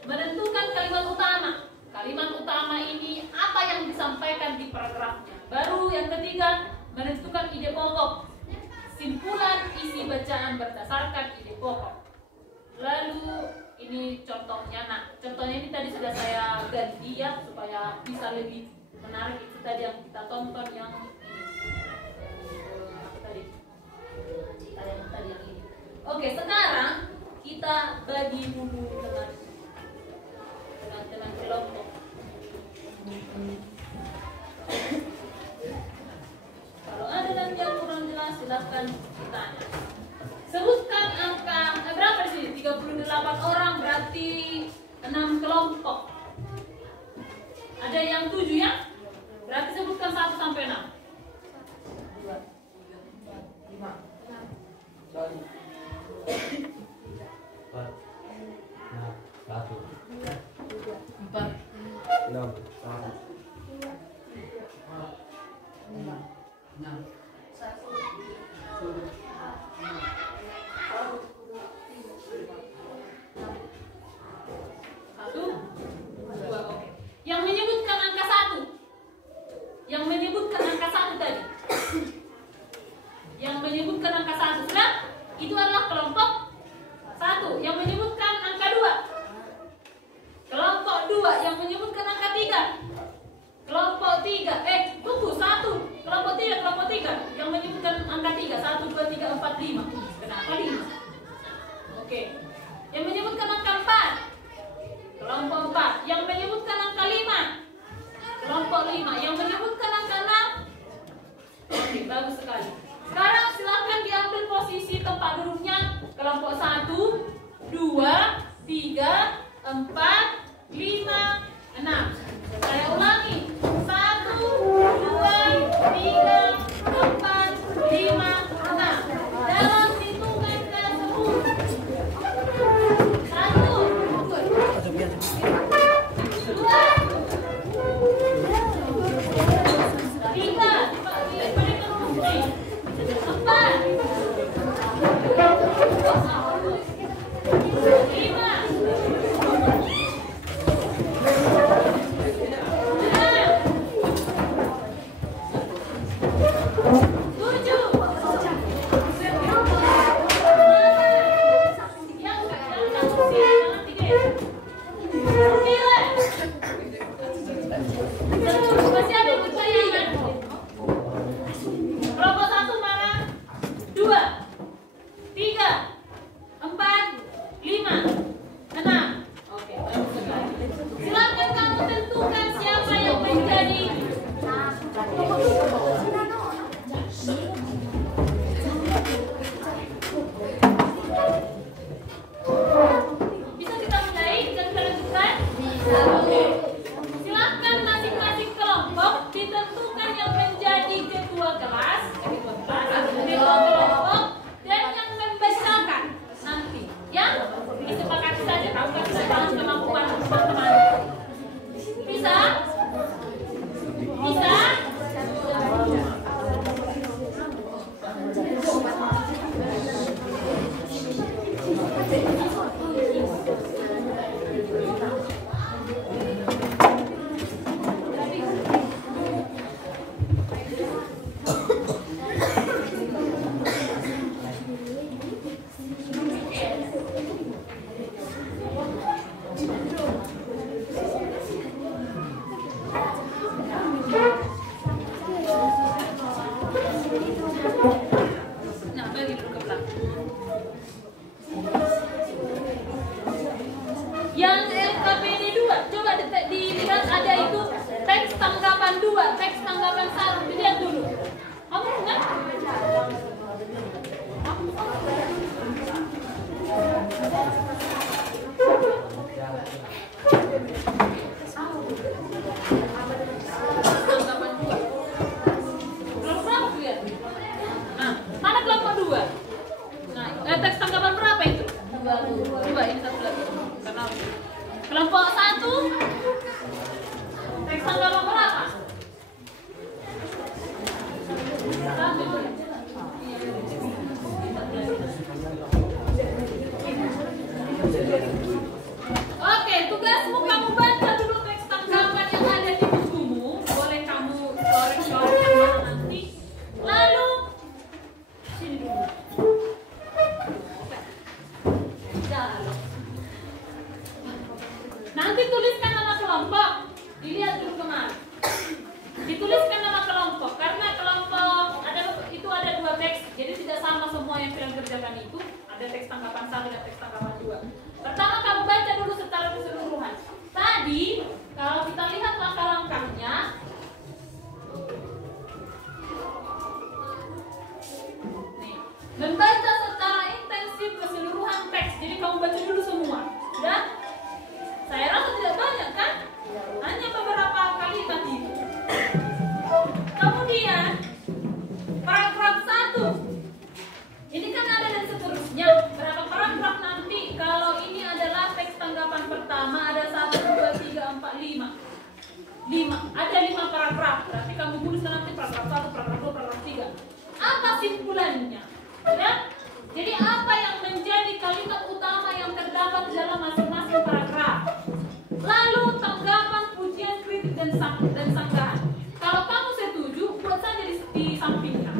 Menentukan kalimat utama. Kalimat utama ini apa yang disampaikan di paragrafnya. Baru yang ketiga, menentukan ide pokok. Simpulan isi bacaan berdasarkan ide pokok. Lalu ini contohnya. Nah, contohnya ini tadi sudah saya ganti ya supaya bisa lebih menarik. Itu tadi yang kita tonton yang ini. Tadi yang ini. Oke, sekarang kita bagi dulu dengan kelompok. Kalau ada nanti yang kurang jelas silahkan ditanya. Sebutkan angka berapa di sini? 38 orang berarti 6 kelompok. Ada yang 7 ya? Berarti sebutkan 1 sampai 6. 2, 3, 4, 5, 6. 4, 1, 4, 6, 1, 2, oke. Yang menyebutkan angka 1. Yang menyebutkan angka 1 tadi. itu adalah kelompok 1 yang menyebutkan angka 2. Kelompok 2 yang menyebutkan angka 3. Kelompok 3, tunggu 1. Kelompok 3 yang menyebutkan angka 3. 1, 2, 3, 4, 5. Kenapa 5? Oke. Yang menyebutkan angka 4. Kelompok 4 yang menyebutkan angka 5. Kelompok 5 yang menyebutkan angka 6. Oke, bagus sekali. Sekarang silakan diambil posisi tempat duduknya. Kelompok 1, 2, 3, 4, 5, 6. Saya ulangi. 1, 2, 3, 4, 5, 6. Dalam hitungan tersebut. 1, 2, 3, masih ada pertanyaan? Kelompok 1 mana? 2, 3, 4, 5, 6. Oke, bagus sekali. Silakan kamu tentukan siapa yang menjadi bisa kita mulai dan kita lanjutkan? Bisa. Oke. Silakan masing-masing kelompok ditentukan yang menjadi ketua kelas, ketua kelompok, dan yang membacakan nanti. Ya, disepakati saja. Kamu kasih sesuatu kemampuan teman-teman. Bisa? Bisa? Nah, bagi dulu ke belakang. Yang LKPD 2, coba dilihat ada itu teks tanggapan 2, teks tanggapan 1, dilihat dulu. Kamu enggak? Tanggapan 2. Kelompok berapa lihat? Nah, mana kelompok 2? Nah, teks tanggapan berapa itu? 2, ini satu lagi. Karena kelompok 1 teks tanggapan berapa? 1. Oke, tugasmu kamu baca dulu teks tanggapan yang ada di bukumu. Boleh kamu korek-korek yang mana nanti. Lalu sini dulu. Nanti tuliskan nama kelompok. Dilihat dulu kemana. Dituliskan nama kelompok karena kelompok itu ada 2 teks. Jadi tidak sama semua yang kalian kerjakan itu. Ada teks tanggapan 1 dan teks tanggapan 2. Pertama kamu baca dulu secara keseluruhan. Tadi kalau kita lihat langkah-langkahnya, nih, membaca secara intensif keseluruhan teks. Jadi kamu baca dulu semua. Sudah? Saya rasa tidak banyak kan? Hanya beberapa kali tadi. Kemudian paragraf 1. Ini kan ada dan seterusnya. Berapa paragraf nanti? Kalau ini adalah teks tanggapan pertama, ada 1, 2, 3, 4, 5. 5. Ada 5 paragraf. Berarti kamu tuliskan nanti paragraf 1, paragraf 2, paragraf 3. Apa simpulannya? Ya? Jadi apa yang menjadi kalimat utama yang terdapat dalam masing-masing paragraf? Lalu tanggapan, pujian, kritik, dan sanggahan. Kalau kamu setuju, buat saja di sampingnya.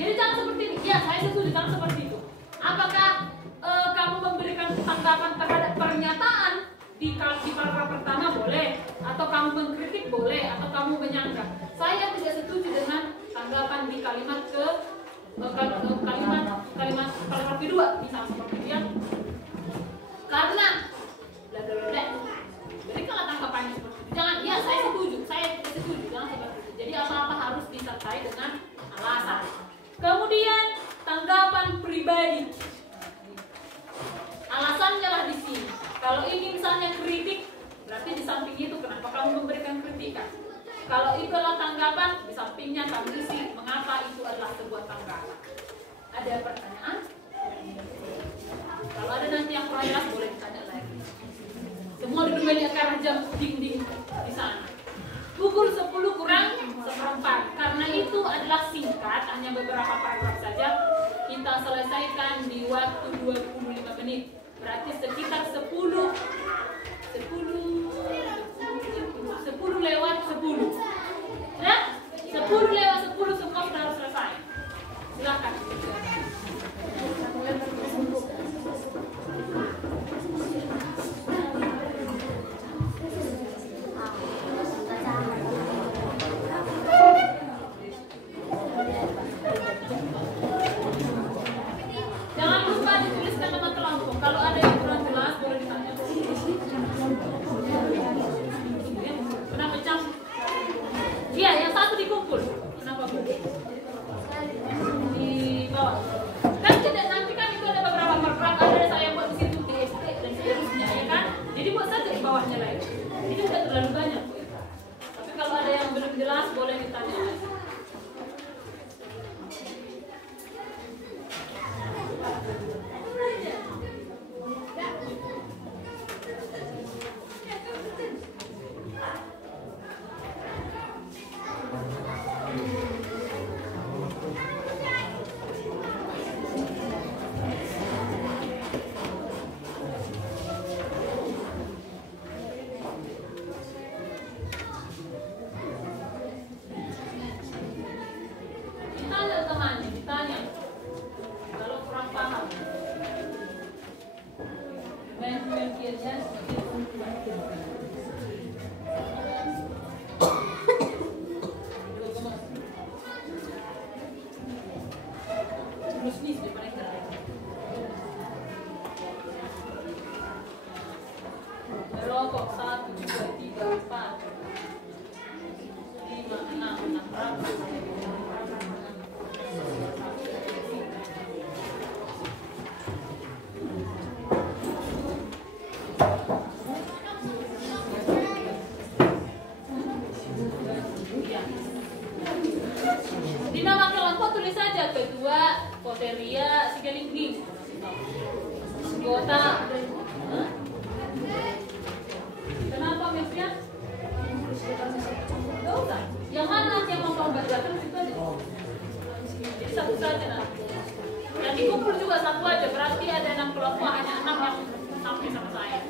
Jadi jangan seperti ini. Ya, saya setuju, jangan seperti itu. Apa di paragraf pertama boleh, atau kamu mengkritik boleh, atau kamu menyangka. Saya tidak setuju dengan tanggapan di kalimat paragraf kedua, misalnya seperti dia, karena bla bla bla. Jadi kalau tanggapannya seperti itu, jangan, ya saya setuju, jangan seperti itu. Jadi apa-apa harus disertai dengan alasan. Kemudian tanggapan pribadi, alasannya lah di sini. Kalau ini misalnya kritik, berarti di samping itu kenapa kamu memberikan kritikan. Kalau itu adalah tanggapan, di sampingnya kamu isi mengapa itu adalah sebuah tanggapan. Ada pertanyaan? Kalau ada nanti yang kurang jelas boleh ditanya lagi. Semua duduk balik ke arah jam dinding di sana. Pukul 10 kurang seperempat. Karena itu adalah singkat, hanya beberapa paragraf saja. Kita selesaikan di waktu 25 menit. Berarti sekitar 10 lewat 10. Nah, 10 lewat 10 semua sudah harus selesai. Silakan. Jangan lupa dituliskan nama kelompok. Kalau ada yang kurang jelas boleh ditanya. Kenapa Cam? Iya, yang satu dikumpul. Kenapa Bu? Di bawah. Kan tidak, nanti kan itu ada beberapa paragraf, ada saya buat di situ DST dan seterusnya ya kan. Jadi buat saja di bawahnya lagi. Ini sudah terlalu banyak Bu. Tapi kalau ada yang belum jelas boleh ditanya lagi. Ditanya kalau kurang paham. Berokok 1, 2, 3, 4, 5, 6 berapa? Di nama kelompok tulis saja kedua Poteria Sigalinggi. Anggota. Kenapa Mesnya? Gak usah. Yang mana nanti yang mau kamu bacakan itu aja. Jadi satu saja nanti. Dan dikumpul juga satu aja. Berarti ada 6 kelompok, hanya 6 yang sampai sama saya.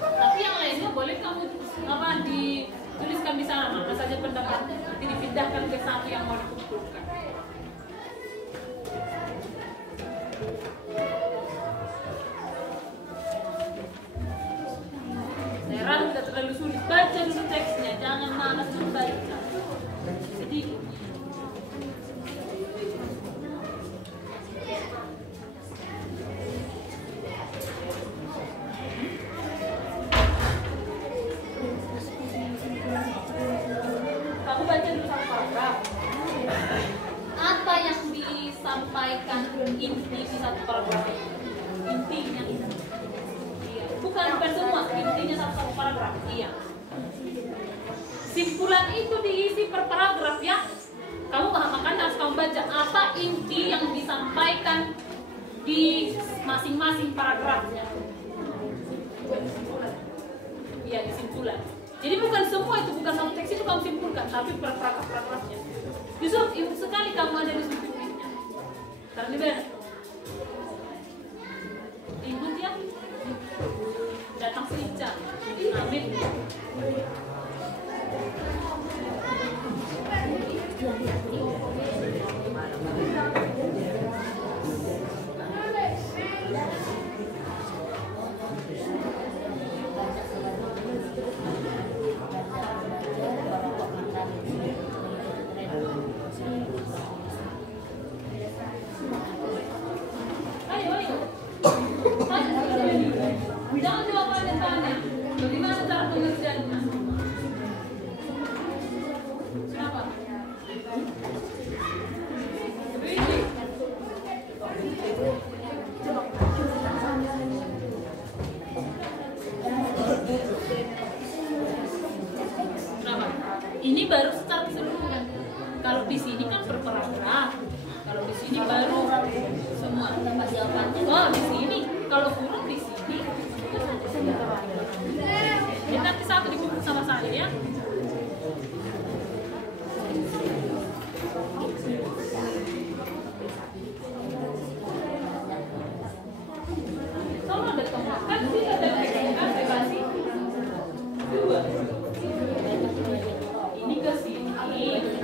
Tapi yang lainnya boleh kamu dituliskan di sana, mana saja pendapat, nanti dipindahkan ke satu yang mau dikumpulkan. Saya rasa tidak terlalu sulit. Baca dulu teksnya, jangan malas membaca. Sedikit. Kamu baca dulu satu paragraf. Apa yang disampaikan inti di satu paragraf? Intinya. Bukan semua, intinya satu paragraf. Iya. Simpulan itu diisi per paragraf ya. Kamu makanya harus kamu baca apa inti yang disampaikan di masing-masing paragrafnya. Iya, disimpulan. Jadi bukan semua itu, bukan satu teks itu kamu simpulkan, tapi per paragrafnya. Justru sekali kamu ada di simpulnya. Karena benar. Ingat ya. Datang selincah. Amin. di sini kan berparagraf. Kalau di sini baru semua. Oh, di sini kalau kurang di sini. Ya, nanti satu dikumpul sama saya ya. Kalau ada tempat kan sih ada bebasi. Dua. Ini ke sini. Ini ke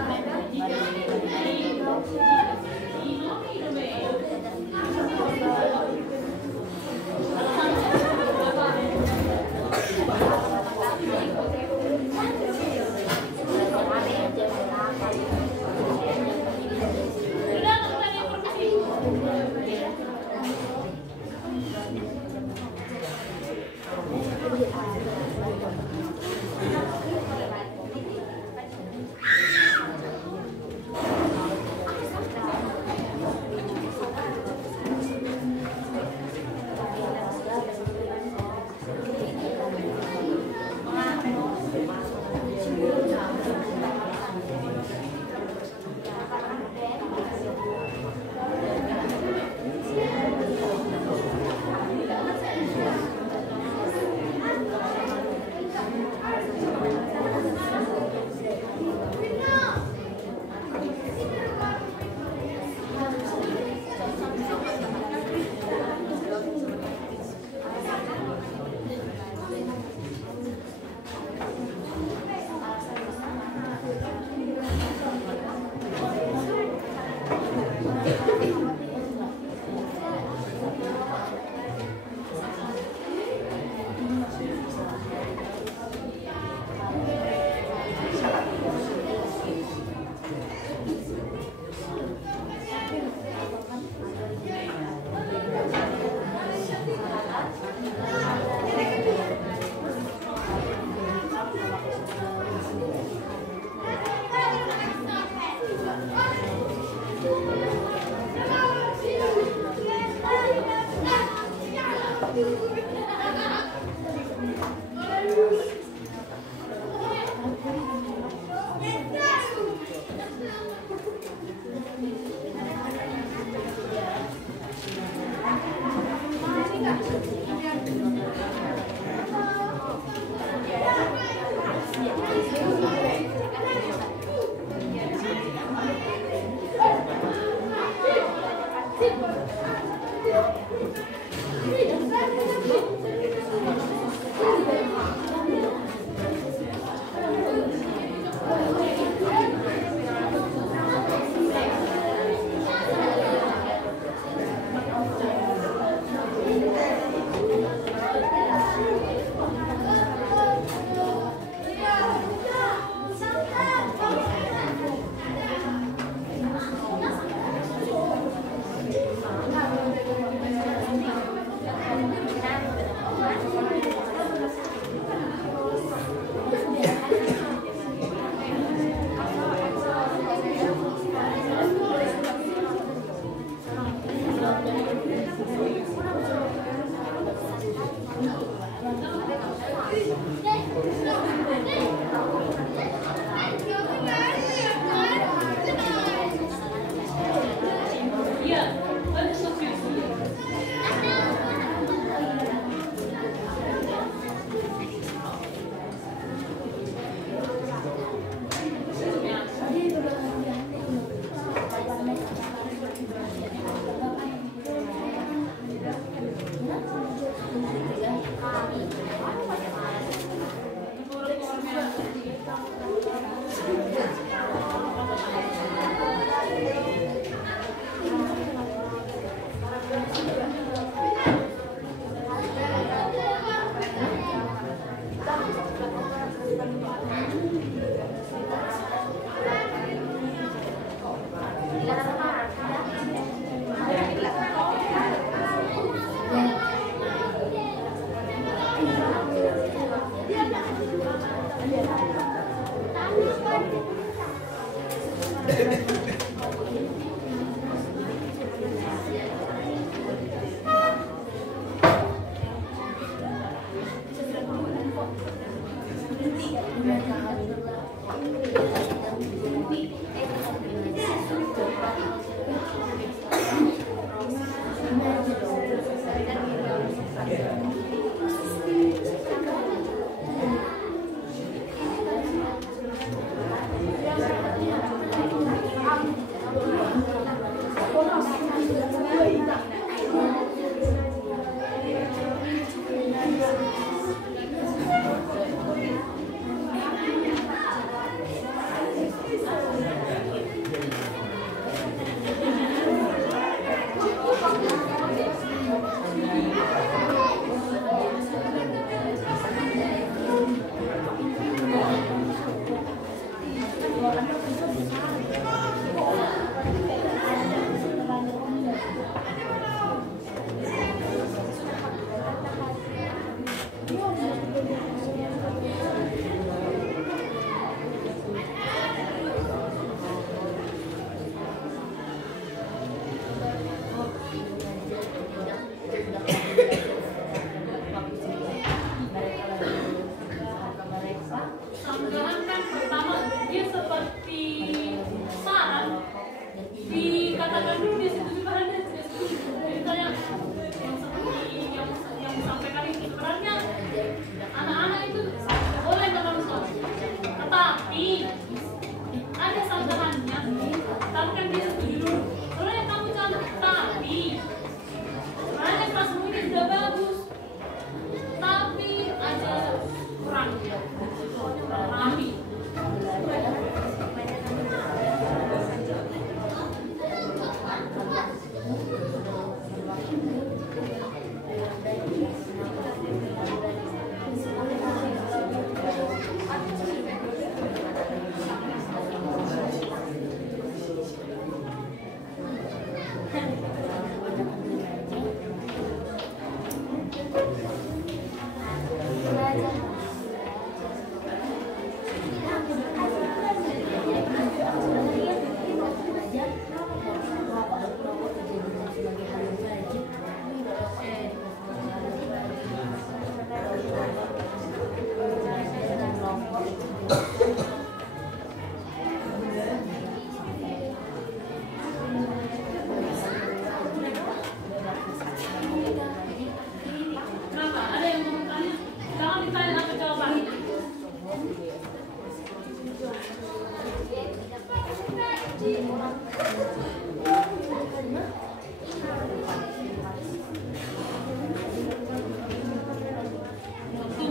Tunggu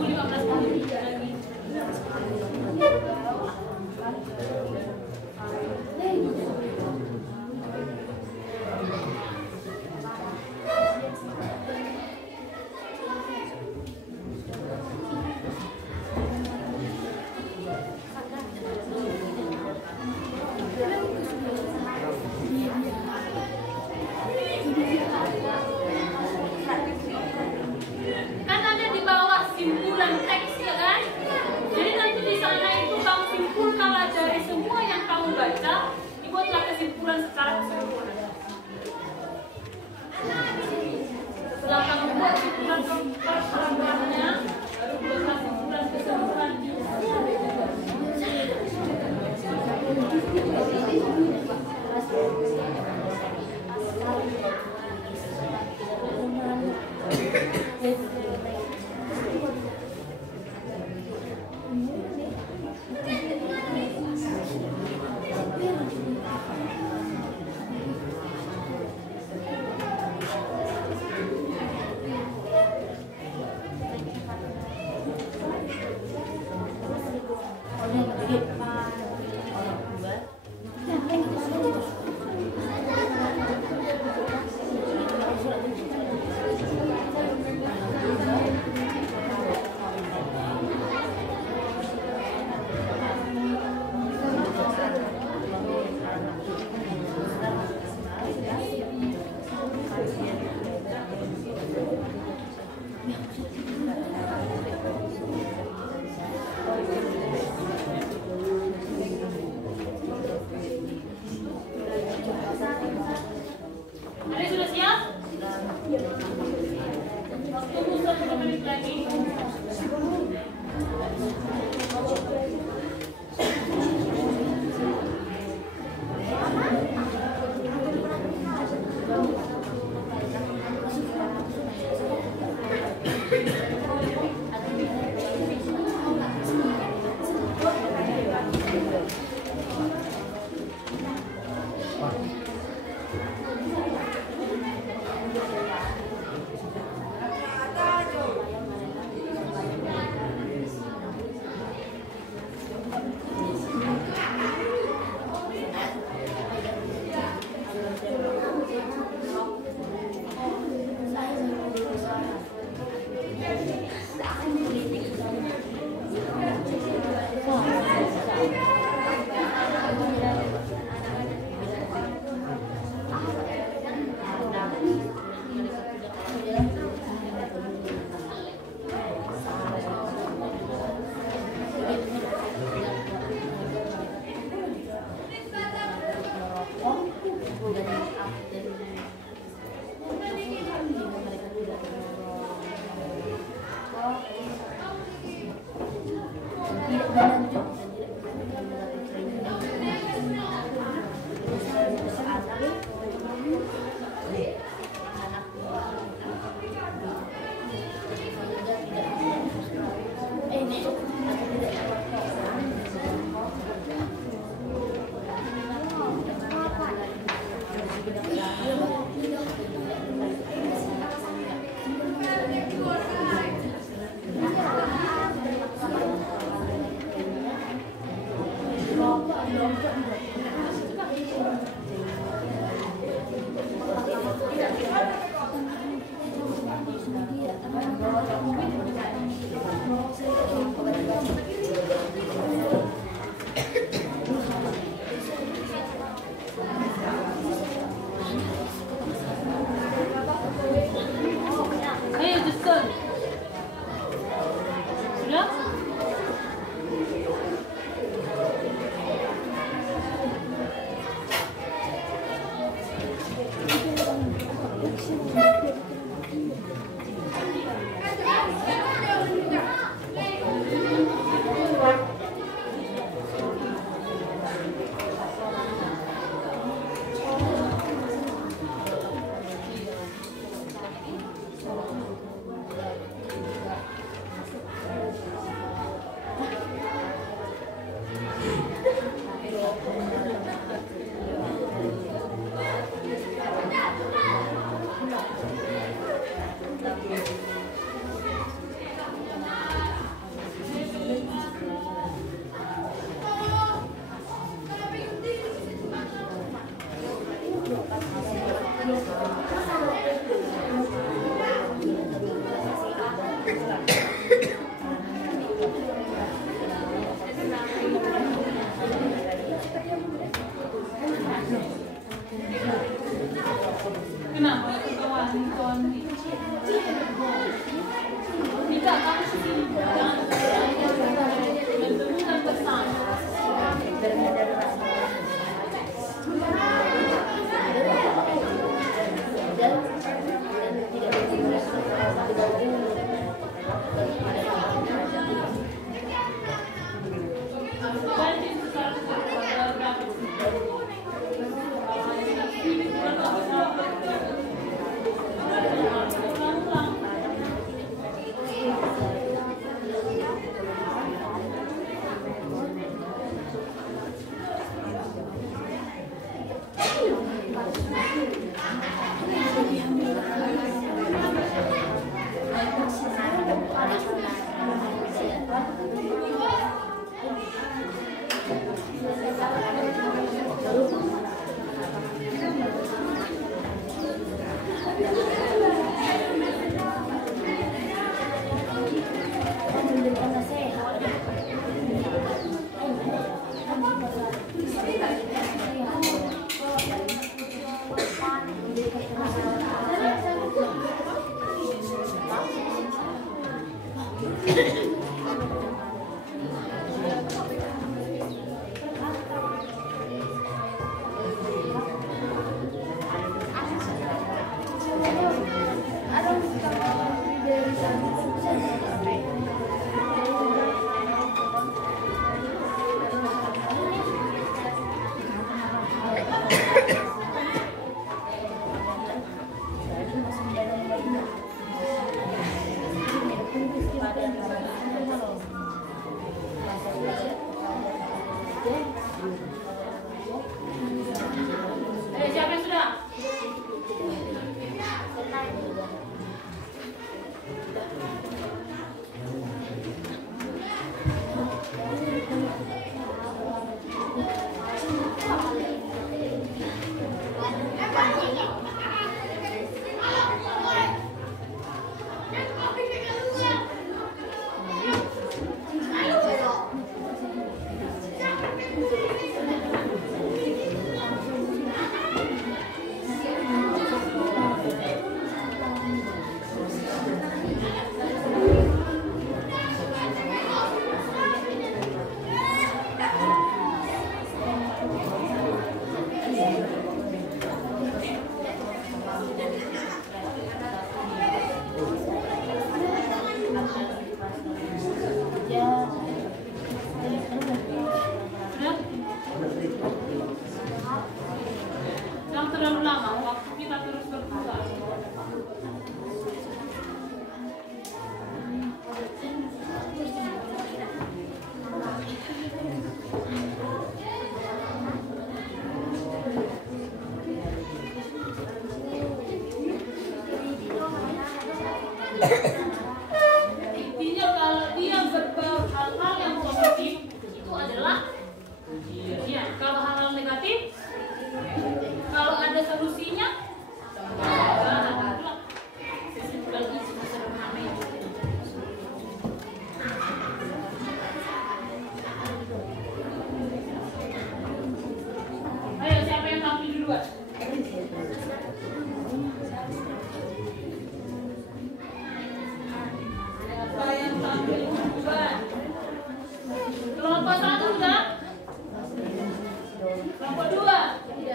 15 menit lagi. Kan ada di bawah simpulan teks ya kan? Jadi nanti di sana itu kamu simpulkanlah dari semua yang kamu baca, dibuatlah kesimpulan secara keseluruhan. Setelah kamu buat simpulan per paragrafnya, baru buatlah simpulan keseluruhan. Ada sudah siap? Tunggu 10 menit lagi. Kenapa kawan-kawan tidak kamu sendiri jangan menentukan pesan. Siapa yang sudah? Jangan terlalu lama, waktu kita terus berputar. Intinya kalau dia berbau hal-hal yang positif itu adalah ya, kalau hal-hal negatif kalau ada solusinya sesimpel itu sederhana itu. Ayo siapa yang tampil duluan? Siapa yang tampil duluan? Kelompok 1 sudah? Kelompok 2? 3?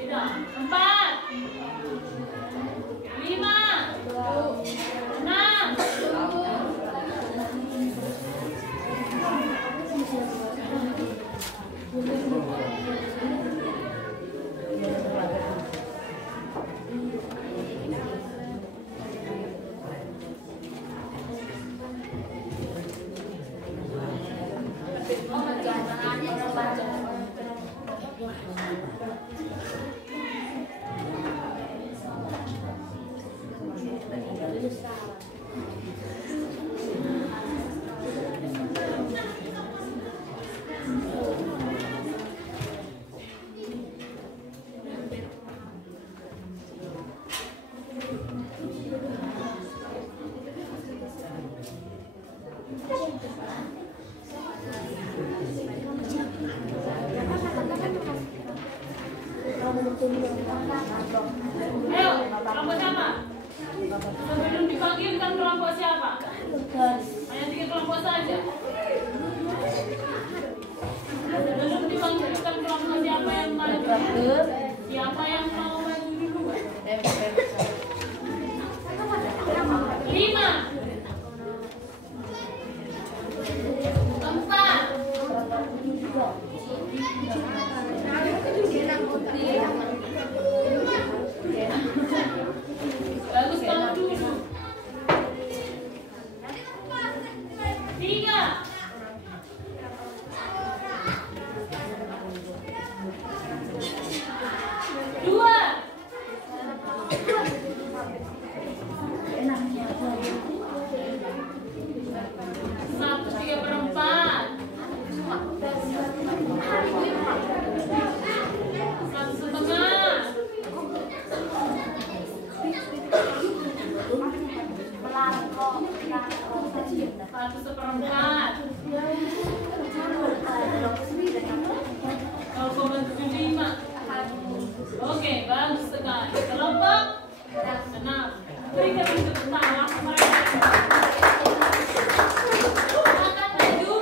4? 5? 6? Ayo, kelompok siapa? Sebelum dipanggilkan kelompok siapa? Hanya 3 kelompok saja. Sebelum dipanggilkan kelompok siapa yang maju? Siapa yang mau maju dulu? 5 bagus kamu dulu. 3 2 1/3/4 Oke, bagus sekali. Kelompok 6. Berikan tepuk tangan mereka. Silakan maju.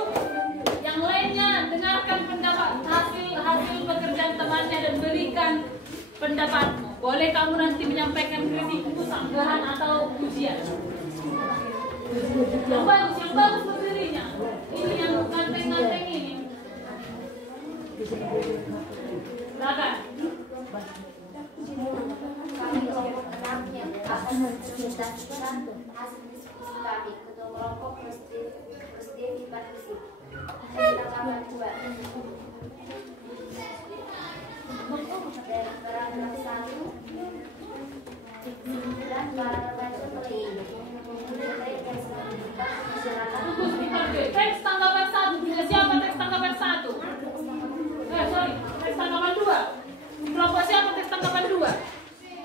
Yang lainnya dengarkan pendapat hasil pekerjaan temannya dan berikan pendapatmu. Boleh kamu nanti menyampaikan kritikmu, sanggahan atau pujian. Yang bagus berdirinya. Ini yang ganteng-ganteng ini. Silakan. Kami kelompok 6 yang akan mempresentasikan hasil diskusi kami. Ketua kelompok Presdevi Patrisi. Tanggapan 2. Dari paragraf 1, kesimpulan para remaja mulai dan signifikan masyarakat. Teks tanggapan 1. Siapa teks tanggapan 1? Teks tanggapan 2. Kelompok siapa teks tanggapan 2?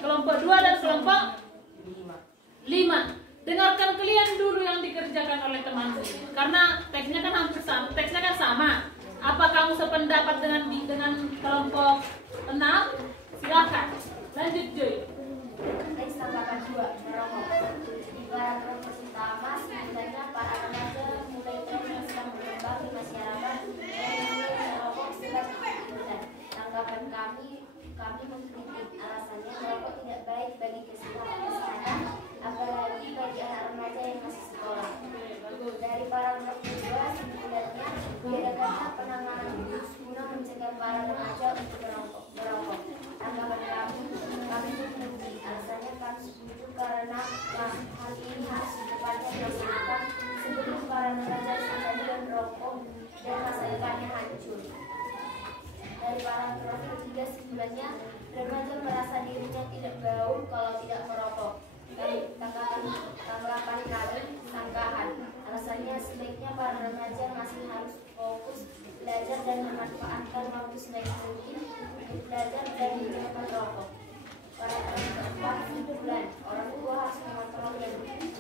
Kelompok 2 dan kelompok 5. Dengarkan kalian dulu yang dikerjakan oleh teman ini. Karena teksnya kan hampir sama. Teksnya kan sama. Apa kamu sependapat dengan kelompok 6? Silakan. Lanjut Joy. Teks tanggapan 2, merokok. Di paragraf pertama, sebenarnya para remaja mulai tren sedang berkembang di masyarakat dan mulai merokok sejak bulan. Tanggapan kami mengkritik alasannya merokok tidak baik bagi kesehatan, apalagi bagi anak remaja yang masih sekolah. Dari paragraf kedua, sebenarnya diadakannya penanganan khusus guna mencegah para remaja untuk merokok. Tanggapan kami mengkritik alasannya kami setuju karena hal ini harus secepatnya dilaksanakan sebelum para remaja sampai merokok dan masa depannya hancur. Dari paragraf ketiga, sebenarnya remaja merasa dirinya tidak gaul kalau tidak merokok. Tanggapan kami sanggahan. Alasannya sebaiknya para remaja masih harus fokus belajar dan memanfaatkan waktu sebaik mungkin untuk belajar dan menjauhkan rokok. Paragraf keempat, kesimpulan orang tua harus mengontrol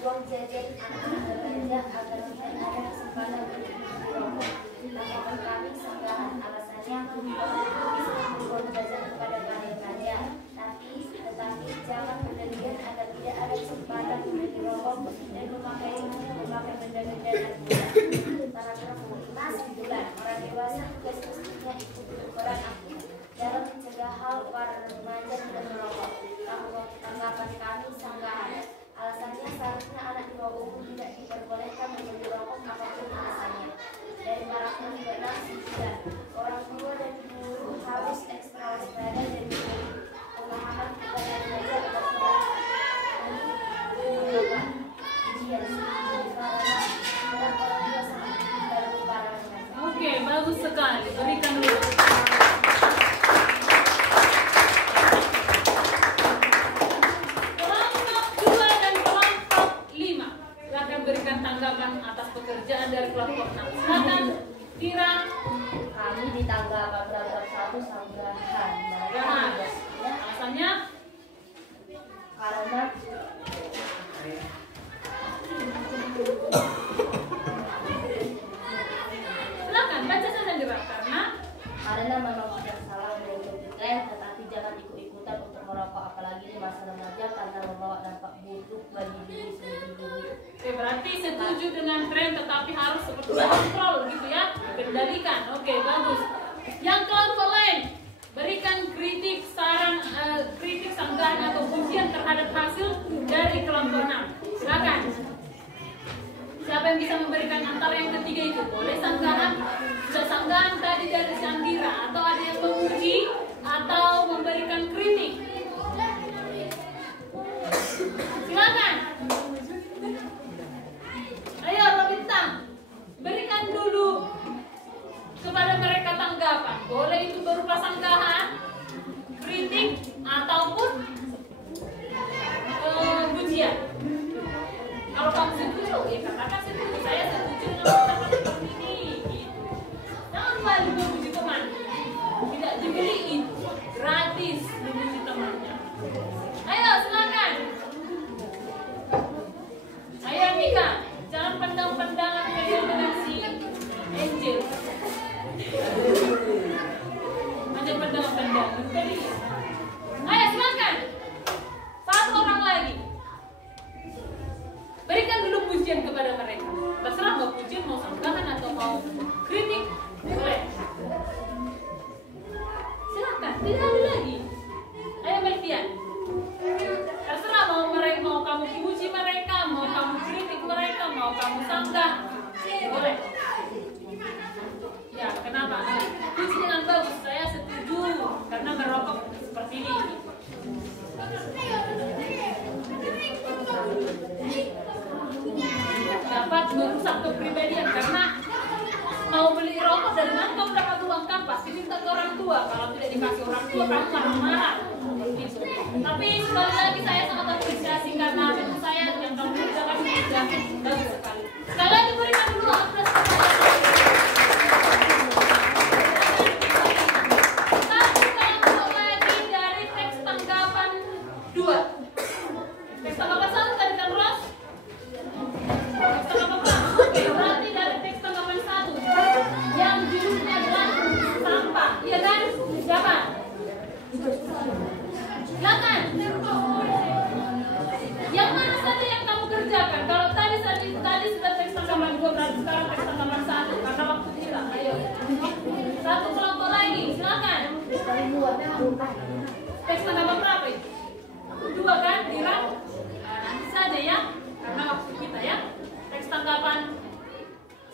uang jajan anak-anak remaja agar tidak ada kesempatan untuk merokok. Tanggapan kami sanggahan. Alasannya orang tua bisa memberikan jajan kepada para remaja, tetapi jangan berlebihan agar tidak ada kesempatan membeli rokok dan memakai benda-benda narkoba. Paragraf 5, kesimpulan orang dewasa juga semestinya ikut berperan aktif dalam mencegah hal para remaja tidak merokok. Tanggapan kami sanggahan. Alasannya seharusnya anak di bawah umur tidak diperbolehkan membeli rokok apapun alasannya. Dari paragraf 6, orang tua dan guru harus ekstra waspada dan memberi pemahaman kepada remaja agar tidak ujian karena orang tua sangat membantu para remaja. Oke, bagus sekali. Berikan dulu. Kelompok 2 dan kelompok 5. Silakan berikan tanggapan atas pekerjaan dari kelompok 6. Silakan Kira. Kami di tanggapan paragraf 1 sanggahan. Alasannya? Karena Silakan baca saja Kira. Karena memang tidak salah mengikuti tren, tetapi jangan ikut-ikutan setuju dengan tren tetapi harus seperti kontrol gitu ya, kendalikan. Oke, bagus. Yang kelompok lain, berikan kritik, saran, kritik, sanggahan atau pujian terhadap hasil dari kelompok 6. Silakan. Siapa yang bisa memberikan antara yang ketiga itu? Boleh sanggahan, sudah sanggahan tadi dari Sandira, atau ada yang memuji atau memberikan kritik. Silakan. Ayo Robintang, berikan dulu kepada mereka tanggapan. Boleh itu berupa sanggahan, kritik, ataupun pujian. Kalau kamu setuju, ya katakan setuju. Saya setuju dengan pendapat seperti ini. Gitu. Jangan malu memuji teman. Tidak dibeliin, gratis memuji temannya. Ayo silakan. Ayo Mika, jangan pandang-pandangan kalian dengan si Angel. Hanya pandang-pandangan. Ayo silakan. Satu orang lagi. Berikan dulu pujian kepada mereka. Terserah mau pujian, mau sanggahan atau mau kritik, boleh. Silakan, tidak ada lagi. Ayo Melvian. Terserah mau mereka, mau kamu puji mereka, mau kamu kritik mereka, mau kamu sanggah, boleh. Ya, kenapa? Puji dengan bagus, saya setuju karena merokok seperti ini. Dapat merusak kepribadian karena mau beli rokok dari mana kamu dapat uang kampas? Diminta ke orang tua, kalau tidak dikasih orang tua kamu marah-marah. Gitu. Tapi sekali lagi saya sangat apresiasi karena memang saya yang kamu kerjakan sudah bagus sekali. Sekali lagi berikan dulu apresiasi. Satu kelompok lagi dari teks tanggapan 2. Teks tanggapan 1 tadi kan Ros? Teks tanggapan berapa? Oke, berarti dari teks tanggapan 1 yang judulnya adalah sampah, iya kan? Siapa? Silakan. Yang mana saja yang kamu kerjakan? Kalau tadi sudah teks tanggapan 2, berarti sekarang teks tanggapan 1 karena waktu hilang. Ayo. Satu kelompok lagi, silakan. Teks tanggapan berapa itu? 2 kan? Dira? Nanti saja ya, karena waktu kita ya. Teks tanggapan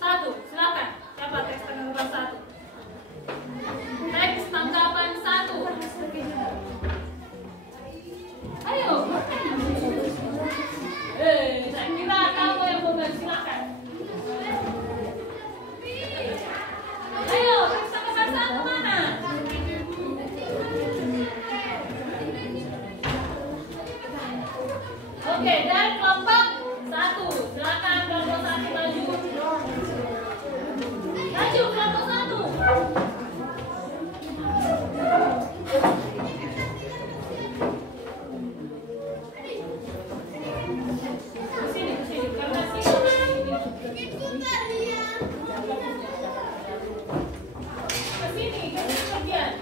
1, silakan. Siapa teks tanggapan 1? Teks tanggapan 1. Ayo. Saya kira kamu yang mau silakan. Ayo, teks tanggapan 1 mana? Oke, dari kelompok 1. Silakan kelompok 1 maju. Maju kelompok 1. Kesini, karena sini. Kesini bagian.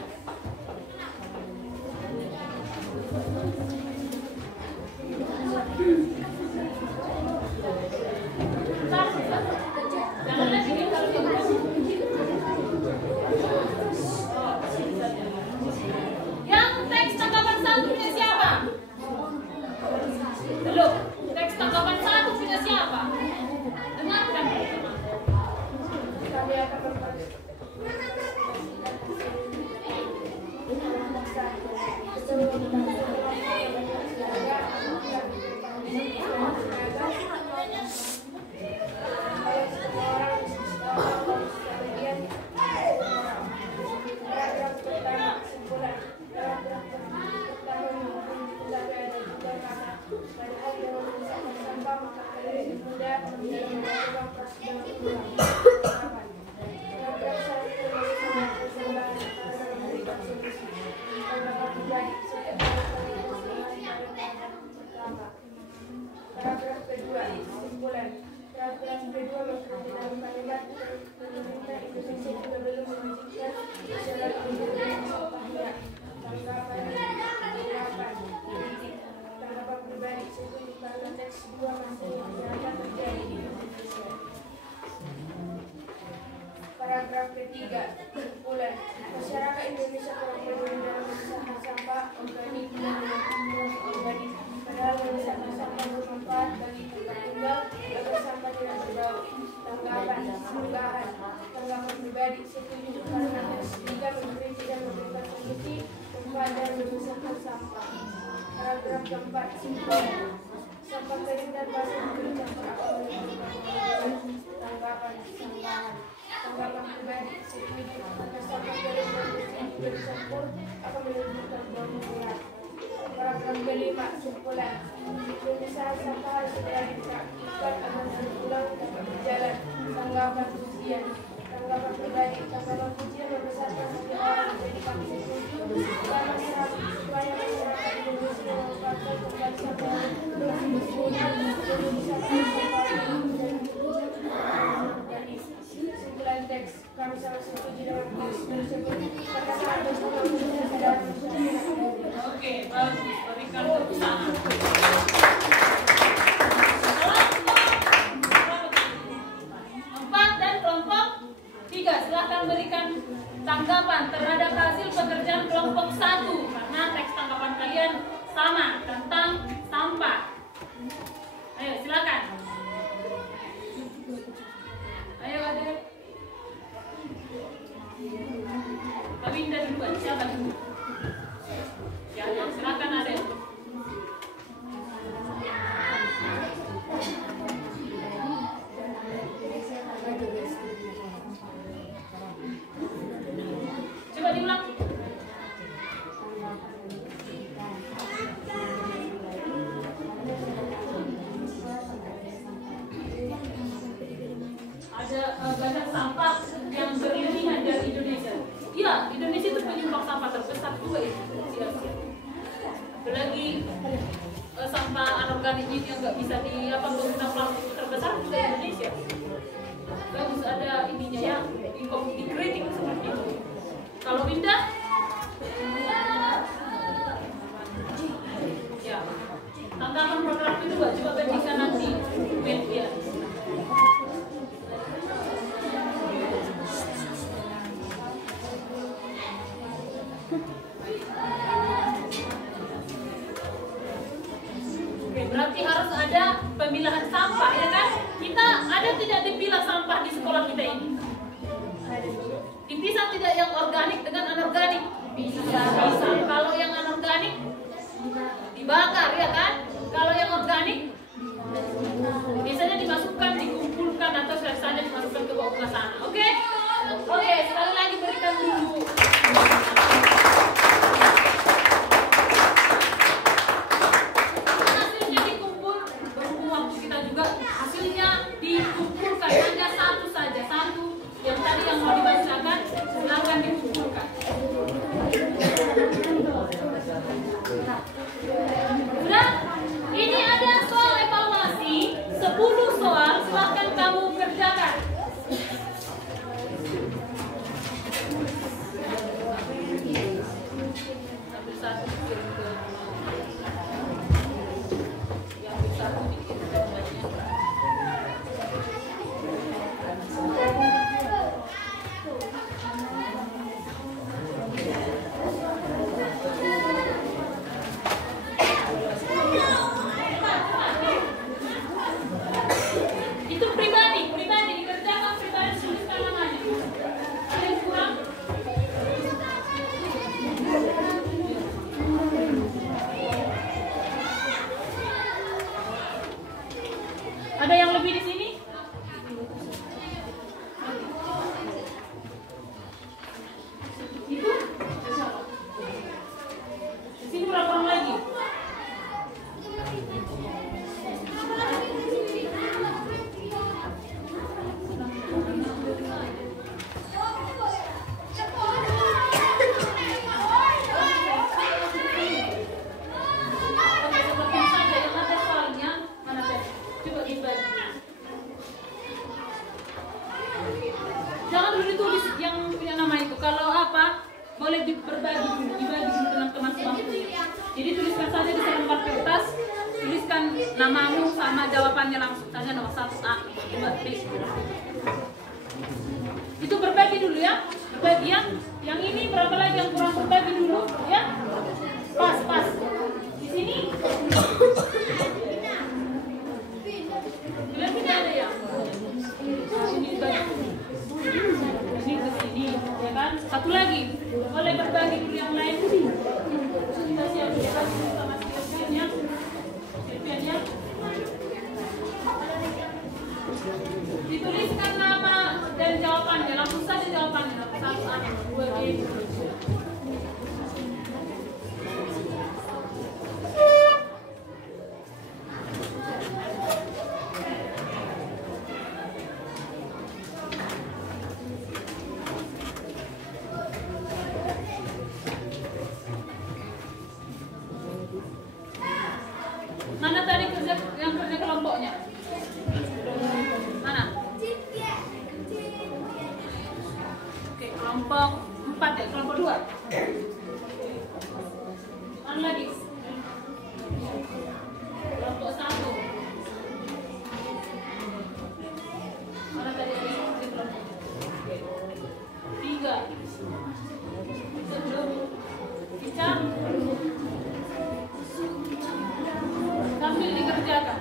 Jangan lagi kalau yang teks tanggapan 1 punya siapa? Belum. Teks tanggapan 1 punya siapa? Dengarkan teman-teman. Yang keempat, simpul. Sampah kering dan basah bercampur akan menimbulkan tanggapan sanggahan. Tanggapan pribadi, setuju karena sampah kering dan basah bercampur akan menimbulkan bau menyengat. Paragraf kelima, simpulan. Pemisahan sampah harus segera dilakukan agar pulang dapat berjalan. Tanggapan pujian. Tanggapan pribadi, tanggapan pujian membesarkan hati orang menjadi kami setuju supaya masyarakat Indonesia memanfaatkan kembali sampah yang berguna untuk bisa dari simpulan teks. Kami sangat setuju dengan teks tersebut karena sangat berguna untuk kesadaran masyarakat. Oke, bagus. Berikan tepuk tangan. Silahkan berikan tanggapan terhadap hasil pekerjaan kelompok 1 karena teks tanggapan kalian sama tentang sampah. Ayo silakan. Ayo Ade. Pak Winda duluan, siapa dulu? Ya, silakan Ade. Coba diulang. Ada banyak sampah yang berlebihan dari Indonesia. Iya, Indonesia itu penyumbang sampah terbesar juga itu. Apalagi sampah anorganik yang nggak bisa penggunaan plastik terbesar juga Indonesia. Bagus ada ininya ya, dikritik seperti itu. Kalau Winda, ya, tanggapan program kedua coba bandingkan nanti media. Oke, berarti harus ada pemilahan sampah ya kan? Kita ada tidak dipilah sampah di sekolah kita ini? Dipisah tidak yang organik dengan anorganik? Bisa. Kalau yang anorganik dibakar ya kan? Kalau yang organik biasanya dimasukkan, dikumpulkan atau saja dimasukkan ke bawah sana. Oke? Oke, sekali lagi berikan dulu. Hasilnya dikumpul, berhubung waktu kita juga hasilnya dikumpulkan hanya satu saja, satu yang tadi yang mau dibacakan silakan dikumpulkan. Sudah? Ini ada soal evaluasi 10 soal, silakan kamu kerjakan. Ambil satu kirim ke yang satu dikirim ke rumahnya. Itu pribadi dikerjakan, pribadi tuliskan namanya. Ada yang kurang? Ada yang lebih di sini? Itu? Di sini berapa orang lagi? Jangan dulu ditulis yang punya nama itu. Kalau apa, boleh dibagi dulu dengan teman-teman. Jadi tuliskan saja di selembar kertas, tuliskan namamu sama jawabannya langsung saja nomor 1A, 2, B. Itu berbagi dulu ya, berbagi ya. Yang ini berapa lagi yang kurang berbagi dulu ya? Pas. Di sini. Bila ada ya? Ini bagi. Ini ke sini, ya kan? Satu lagi, boleh berbagi dulu yang lain. Kita siap sama siap-siapnya. Cerpennya. Dituliskan nama dan jawabannya, langsung saja jawabannya. 1A, 2B. Mana tadi yang kerja kelompoknya? Mana? Oke, kelompok 4 ya, kelompok 2. Mana lagi? Kelompok 1. Mana tadi ada di kelompok? 3. Sebelum kita sambil dikerjakan.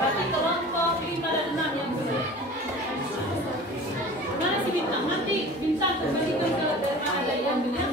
Berarti kelompok 5 dan 6 yang benar. Mana si bintang? Nanti bintang kembalikan ke daerah ada yang benar.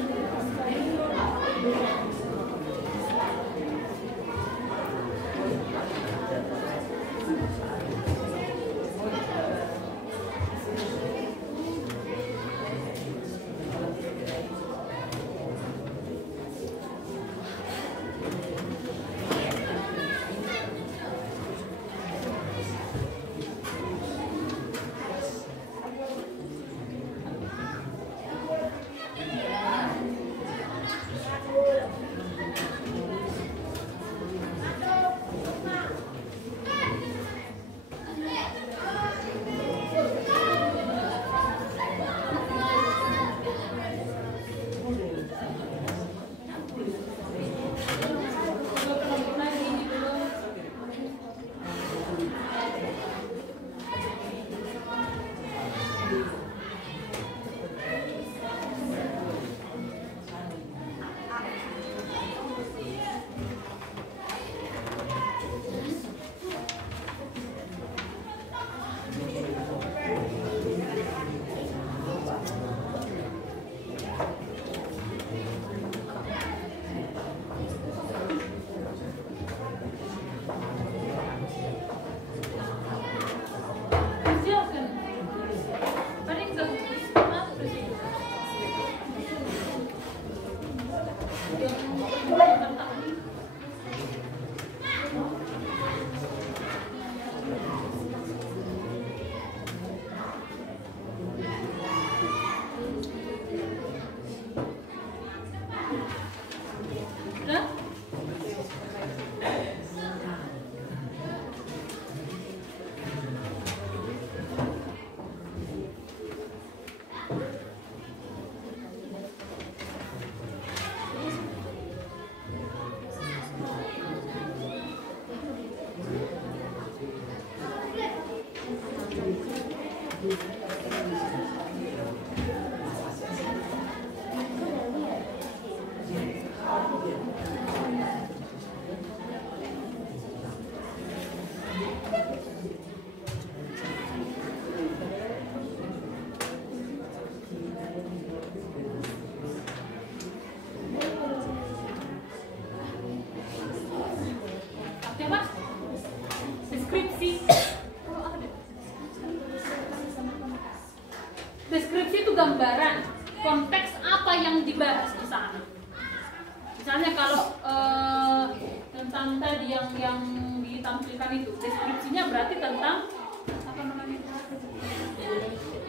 Deskripsi itu gambaran, konteks apa yang dibahas di sana. Misalnya kalau tentang tadi yang ditampilkan itu deskripsinya berarti tentang apa namanya,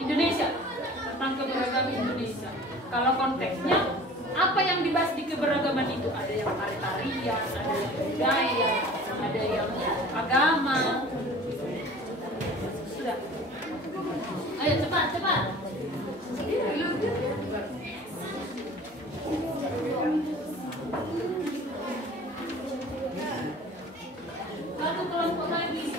Indonesia, tentang keberagaman Indonesia. Kalau konteksnya apa yang dibahas di keberagaman itu, ada yang tari-tarian, ada yang budaya, ada yang agama. Sudah, ayo cepat. Satu kelompok lagi.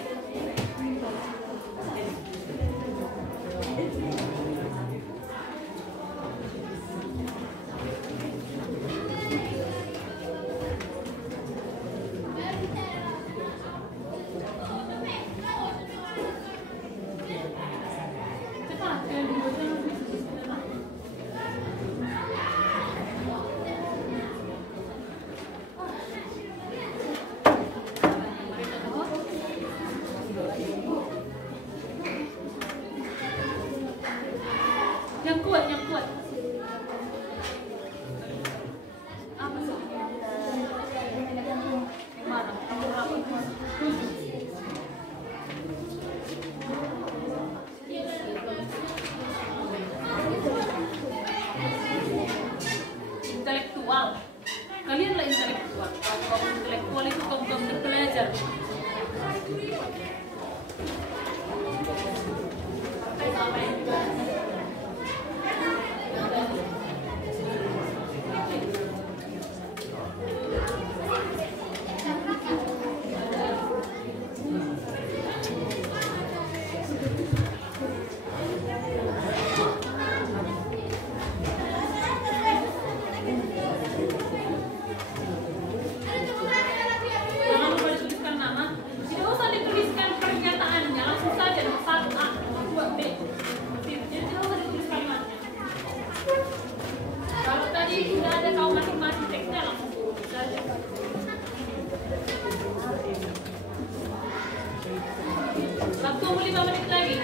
Cepat, yang kuat. Apa sih? Yang mana? Nomor berapa? 7. Intelektual. Kalianlah intelektual. Kaum intelektual itu kaum terpelajar. Apa yang dibahas? Jangan lupa dituliskan nama. Tidak usah dituliskan pernyataannya, langsung saja nomor 1A, nomor 2B. Jadi tidak usah ditulis kalimatnya. Kalau tadi sudah ada kaum masing-masing teksnya, langsung turun saja. Waktu 5 menit lagi.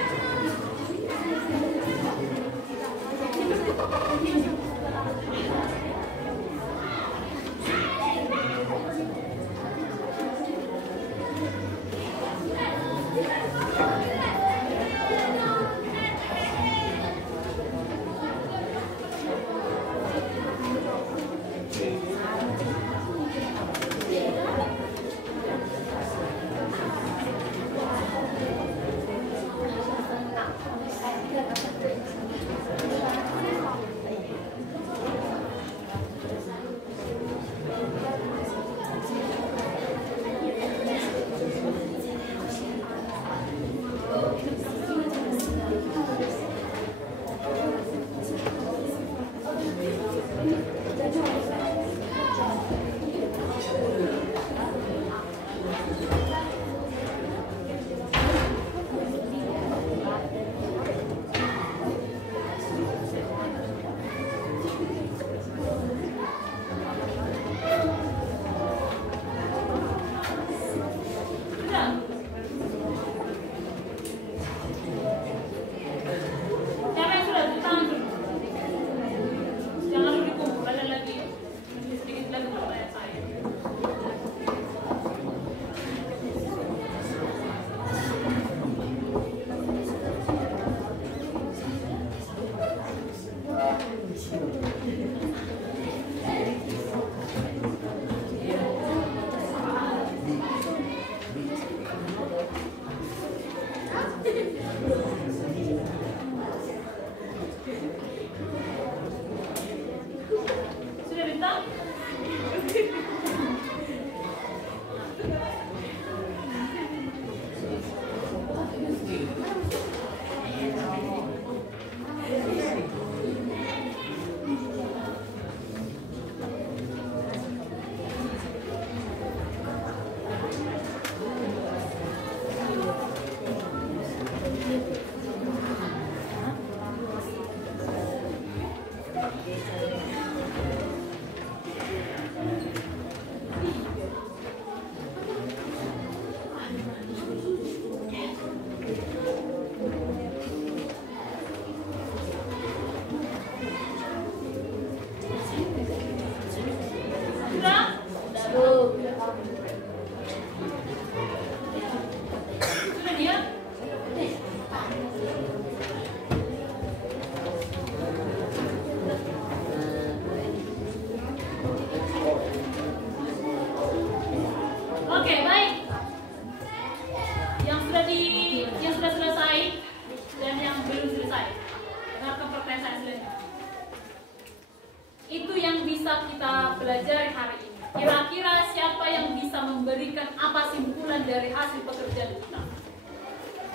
pelajari hari ini. Kira-kira siapa yang bisa memberikan apa simpulan dari hasil pekerjaan kita?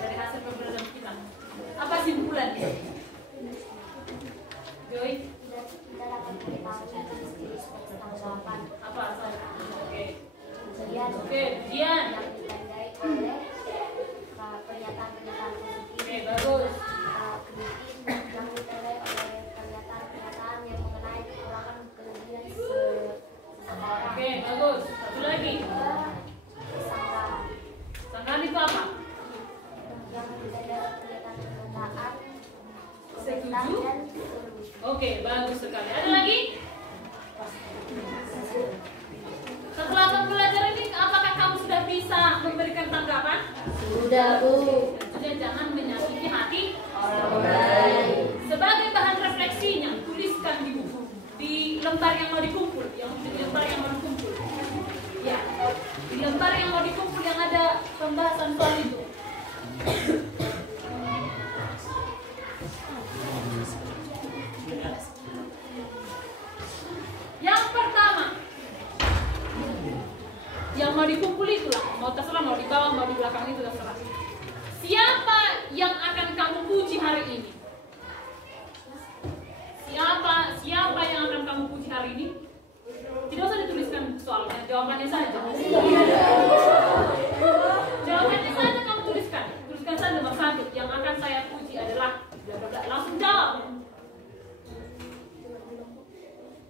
Dari hasil pekerjaan kita. Apa simpulannya? Joy? Kita dapat mengetahui jenis tanggapan. Apa? Oke. Kemudian Dian. yang ditandai oleh pernyataan-pernyataan positif. Oke, bagus. Kemudian yang ditandai oleh pernyataan-pernyataan yang mengenai kekurangan kelebihan seseorang. Oke, bagus. Satu lagi. Sanggahan. Sanggahan itu apa? Yang ditandai oleh pernyataan-pernyataan komentar Setuju? dan solusi. Oke, bagus sekali. Ada lagi? Setelah pembelajaran ini, apakah kamu sudah bisa memberikan tanggapan? Sudah, Bu. Tentunya jangan menyakiti hati Orang lain. Sebagai bahan refleksinya, tuliskan di buku, di lembar yang mau dikumpul, Ya, di lembar yang mau dikumpul yang ada pembahasan soal itu. Yang pertama, yang mau dikumpul itulah, mau terserah, mau di bawah, mau di belakang itu terserah. Siapa yang akan kamu puji hari ini? Siapa yang akan kamu puji hari ini? Tidak usah dituliskan soalnya, jawabannya saja. Jawabannya saja kamu tuliskan. Tuliskan saja nomor 1. Yang akan saya puji adalah bla bla bla. Langsung jawab.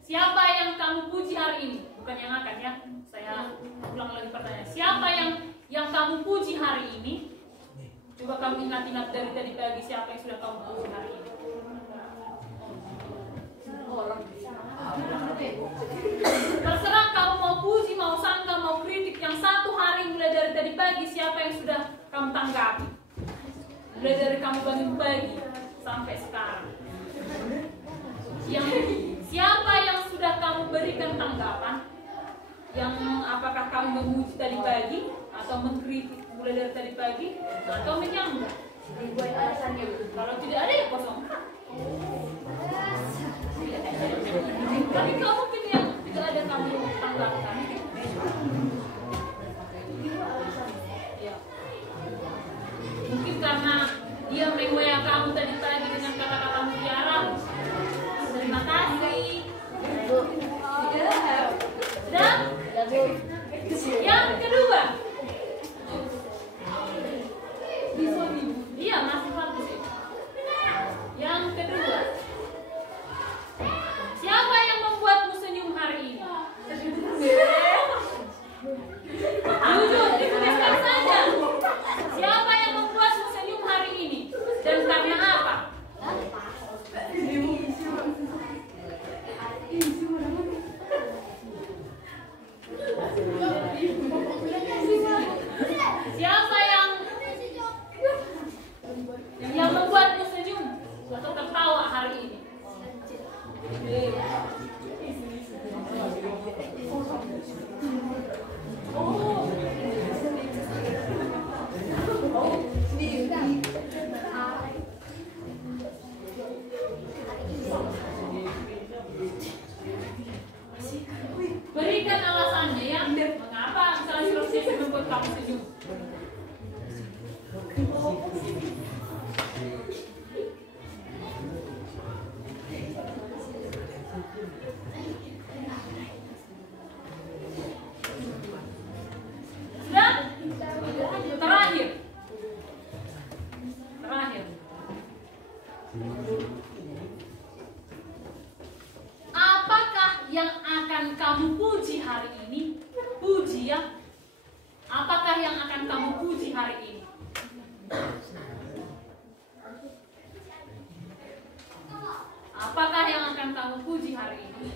Siapa yang kamu puji hari ini? Bukan yang akan ya. Saya ulang lagi pertanyaan. Siapa yang kamu puji hari ini? Coba kamu ingat dari tadi pagi siapa yang sudah kamu puji hari ini? Terserah kamu mau puji, mau sangka, mau kritik. Yang satu hari mulai dari tadi pagi siapa yang sudah kamu tanggapi? Mulai dari kamu bangun pagi sampai sekarang. Siapa yang sudah kamu berikan tanggapan? Yang apakah kamu memuji tadi pagi atau mengkritik mulai dari tadi pagi atau menyangga? Kalau tidak ada ya kosong. Tapi kamu mungkin yang tidak ada kamu tanggapan. Ya. Mungkin karena dia meng-WA kamu tadi pagi dengan kata-kata mutiara. Terima kasih. Dan yang kedua, iya masih bagus. Yang kedua, siapa yang membuatmu senyum hari ini? Jujur, dituliskan saja. Siapa yang membuatmu senyum hari ini? Dan karena apa? Siapa yang membuatmu senyum atau tertawa hari ini? Berikan alasannya ya. Mengapa misalnya si membuat kamu senyum? Sudah? Terakhir. Apakah yang akan kamu puji hari ini? Puji ya. Apakah yang akan kamu puji hari ini? Apakah yang akan kamu puji hari ini?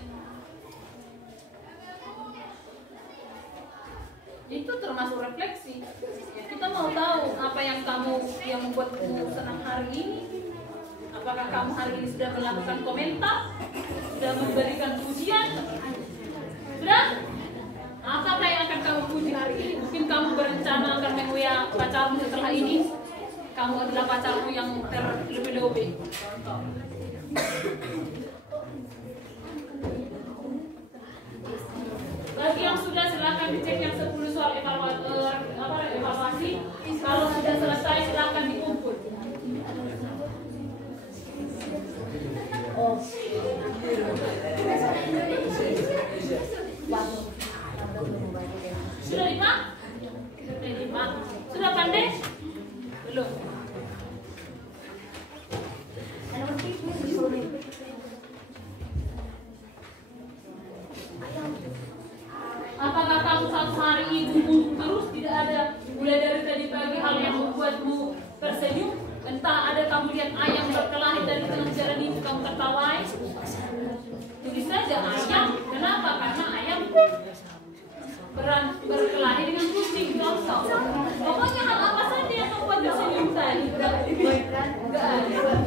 Itu termasuk refleksi. Ya, kita mau tahu apa yang membuatmu senang hari ini. Apakah kamu hari ini sudah melakukan komentar? Sudah memberikan pujian? Sudah? Apakah yang akan kamu puji hari ini? Mungkin kamu berencana akan meng-WA pacarmu setelah ini. Kamu adalah pacarmu yang terlebih-lebih. Contoh. akan dicek yang 10 soal evaluasi. Kalau sudah selesai silakan dikumpul. Sudah 5? Sudah pandai? Belum. Apakah kamu satu hari ini terus tidak ada mulai dari tadi pagi hal yang membuatmu tersenyum? Entah ada kamu lihat ayam berkelahi dari tengah jalan itu kamu tertawai? Tulis saja ayam. Kenapa? Karena ayam berkelahi dengan kucing. Pokoknya hal apa saja yang membuat tersenyum tadi? Enggak ada.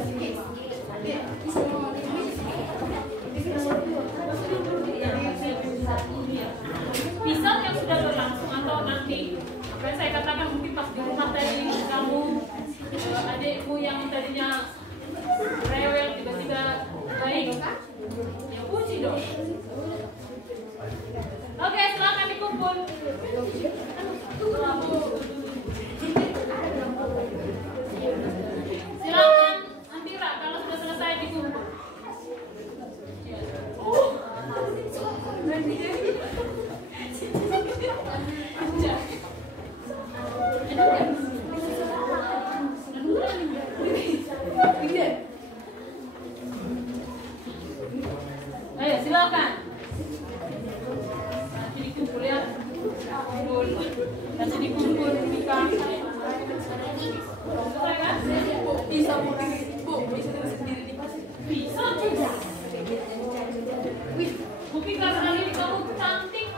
Pisau yang sudah berlangsung atau nanti apa yang saya katakan mungkin pas di rumah tadi kamu adikmu yang tadinya rewel tiba-tiba baik ya puji dong. Oke, silakan dikumpul. Silakan Antira kalau sudah selesai dikumpul. Ayo silakan. Nanti dikumpul ya. Nanti dikumpul Mika. Selesai kan? Bisa Bu, bisa sendiri di pasir. Bisa tidak? Mungkin karena hari ini kamu cantik.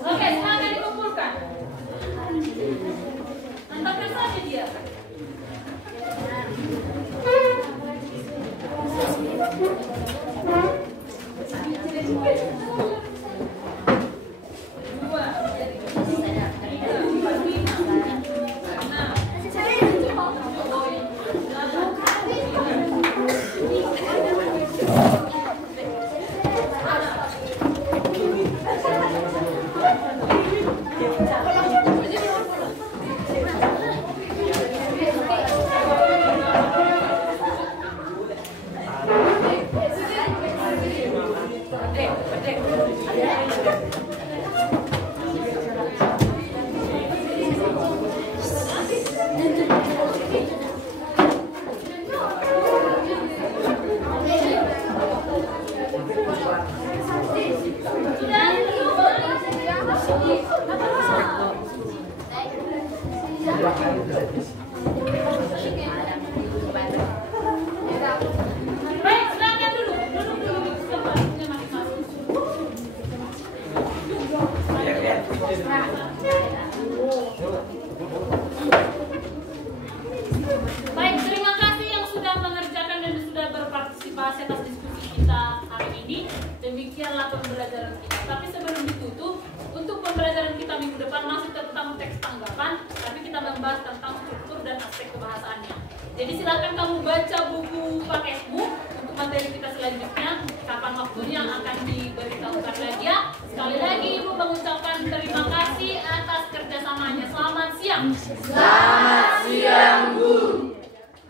Oke, silakan dikumpulkan. Antapkan saja dia. Baik, silakan dulu di tempatnya masing-masing. Baik, terima kasih yang sudah mengerjakan dan sudah berpartisipasi atas diskusi kita hari ini. Demikianlah pembelajaran kita. Tapi sebelum ditutup, untuk pembelajaran kita minggu depan masih tentang teks tanggapan, tapi kita membahas tentang struktur dan aspek kebahasaannya. Jadi silakan kamu baca buku paketmu untuk materi kita selanjutnya. Kapan waktunya akan diberitahukan lagi ya. Sekali lagi Ibu mengucapkan terima kasih atas kerjasamanya. Selamat siang. Selamat siang.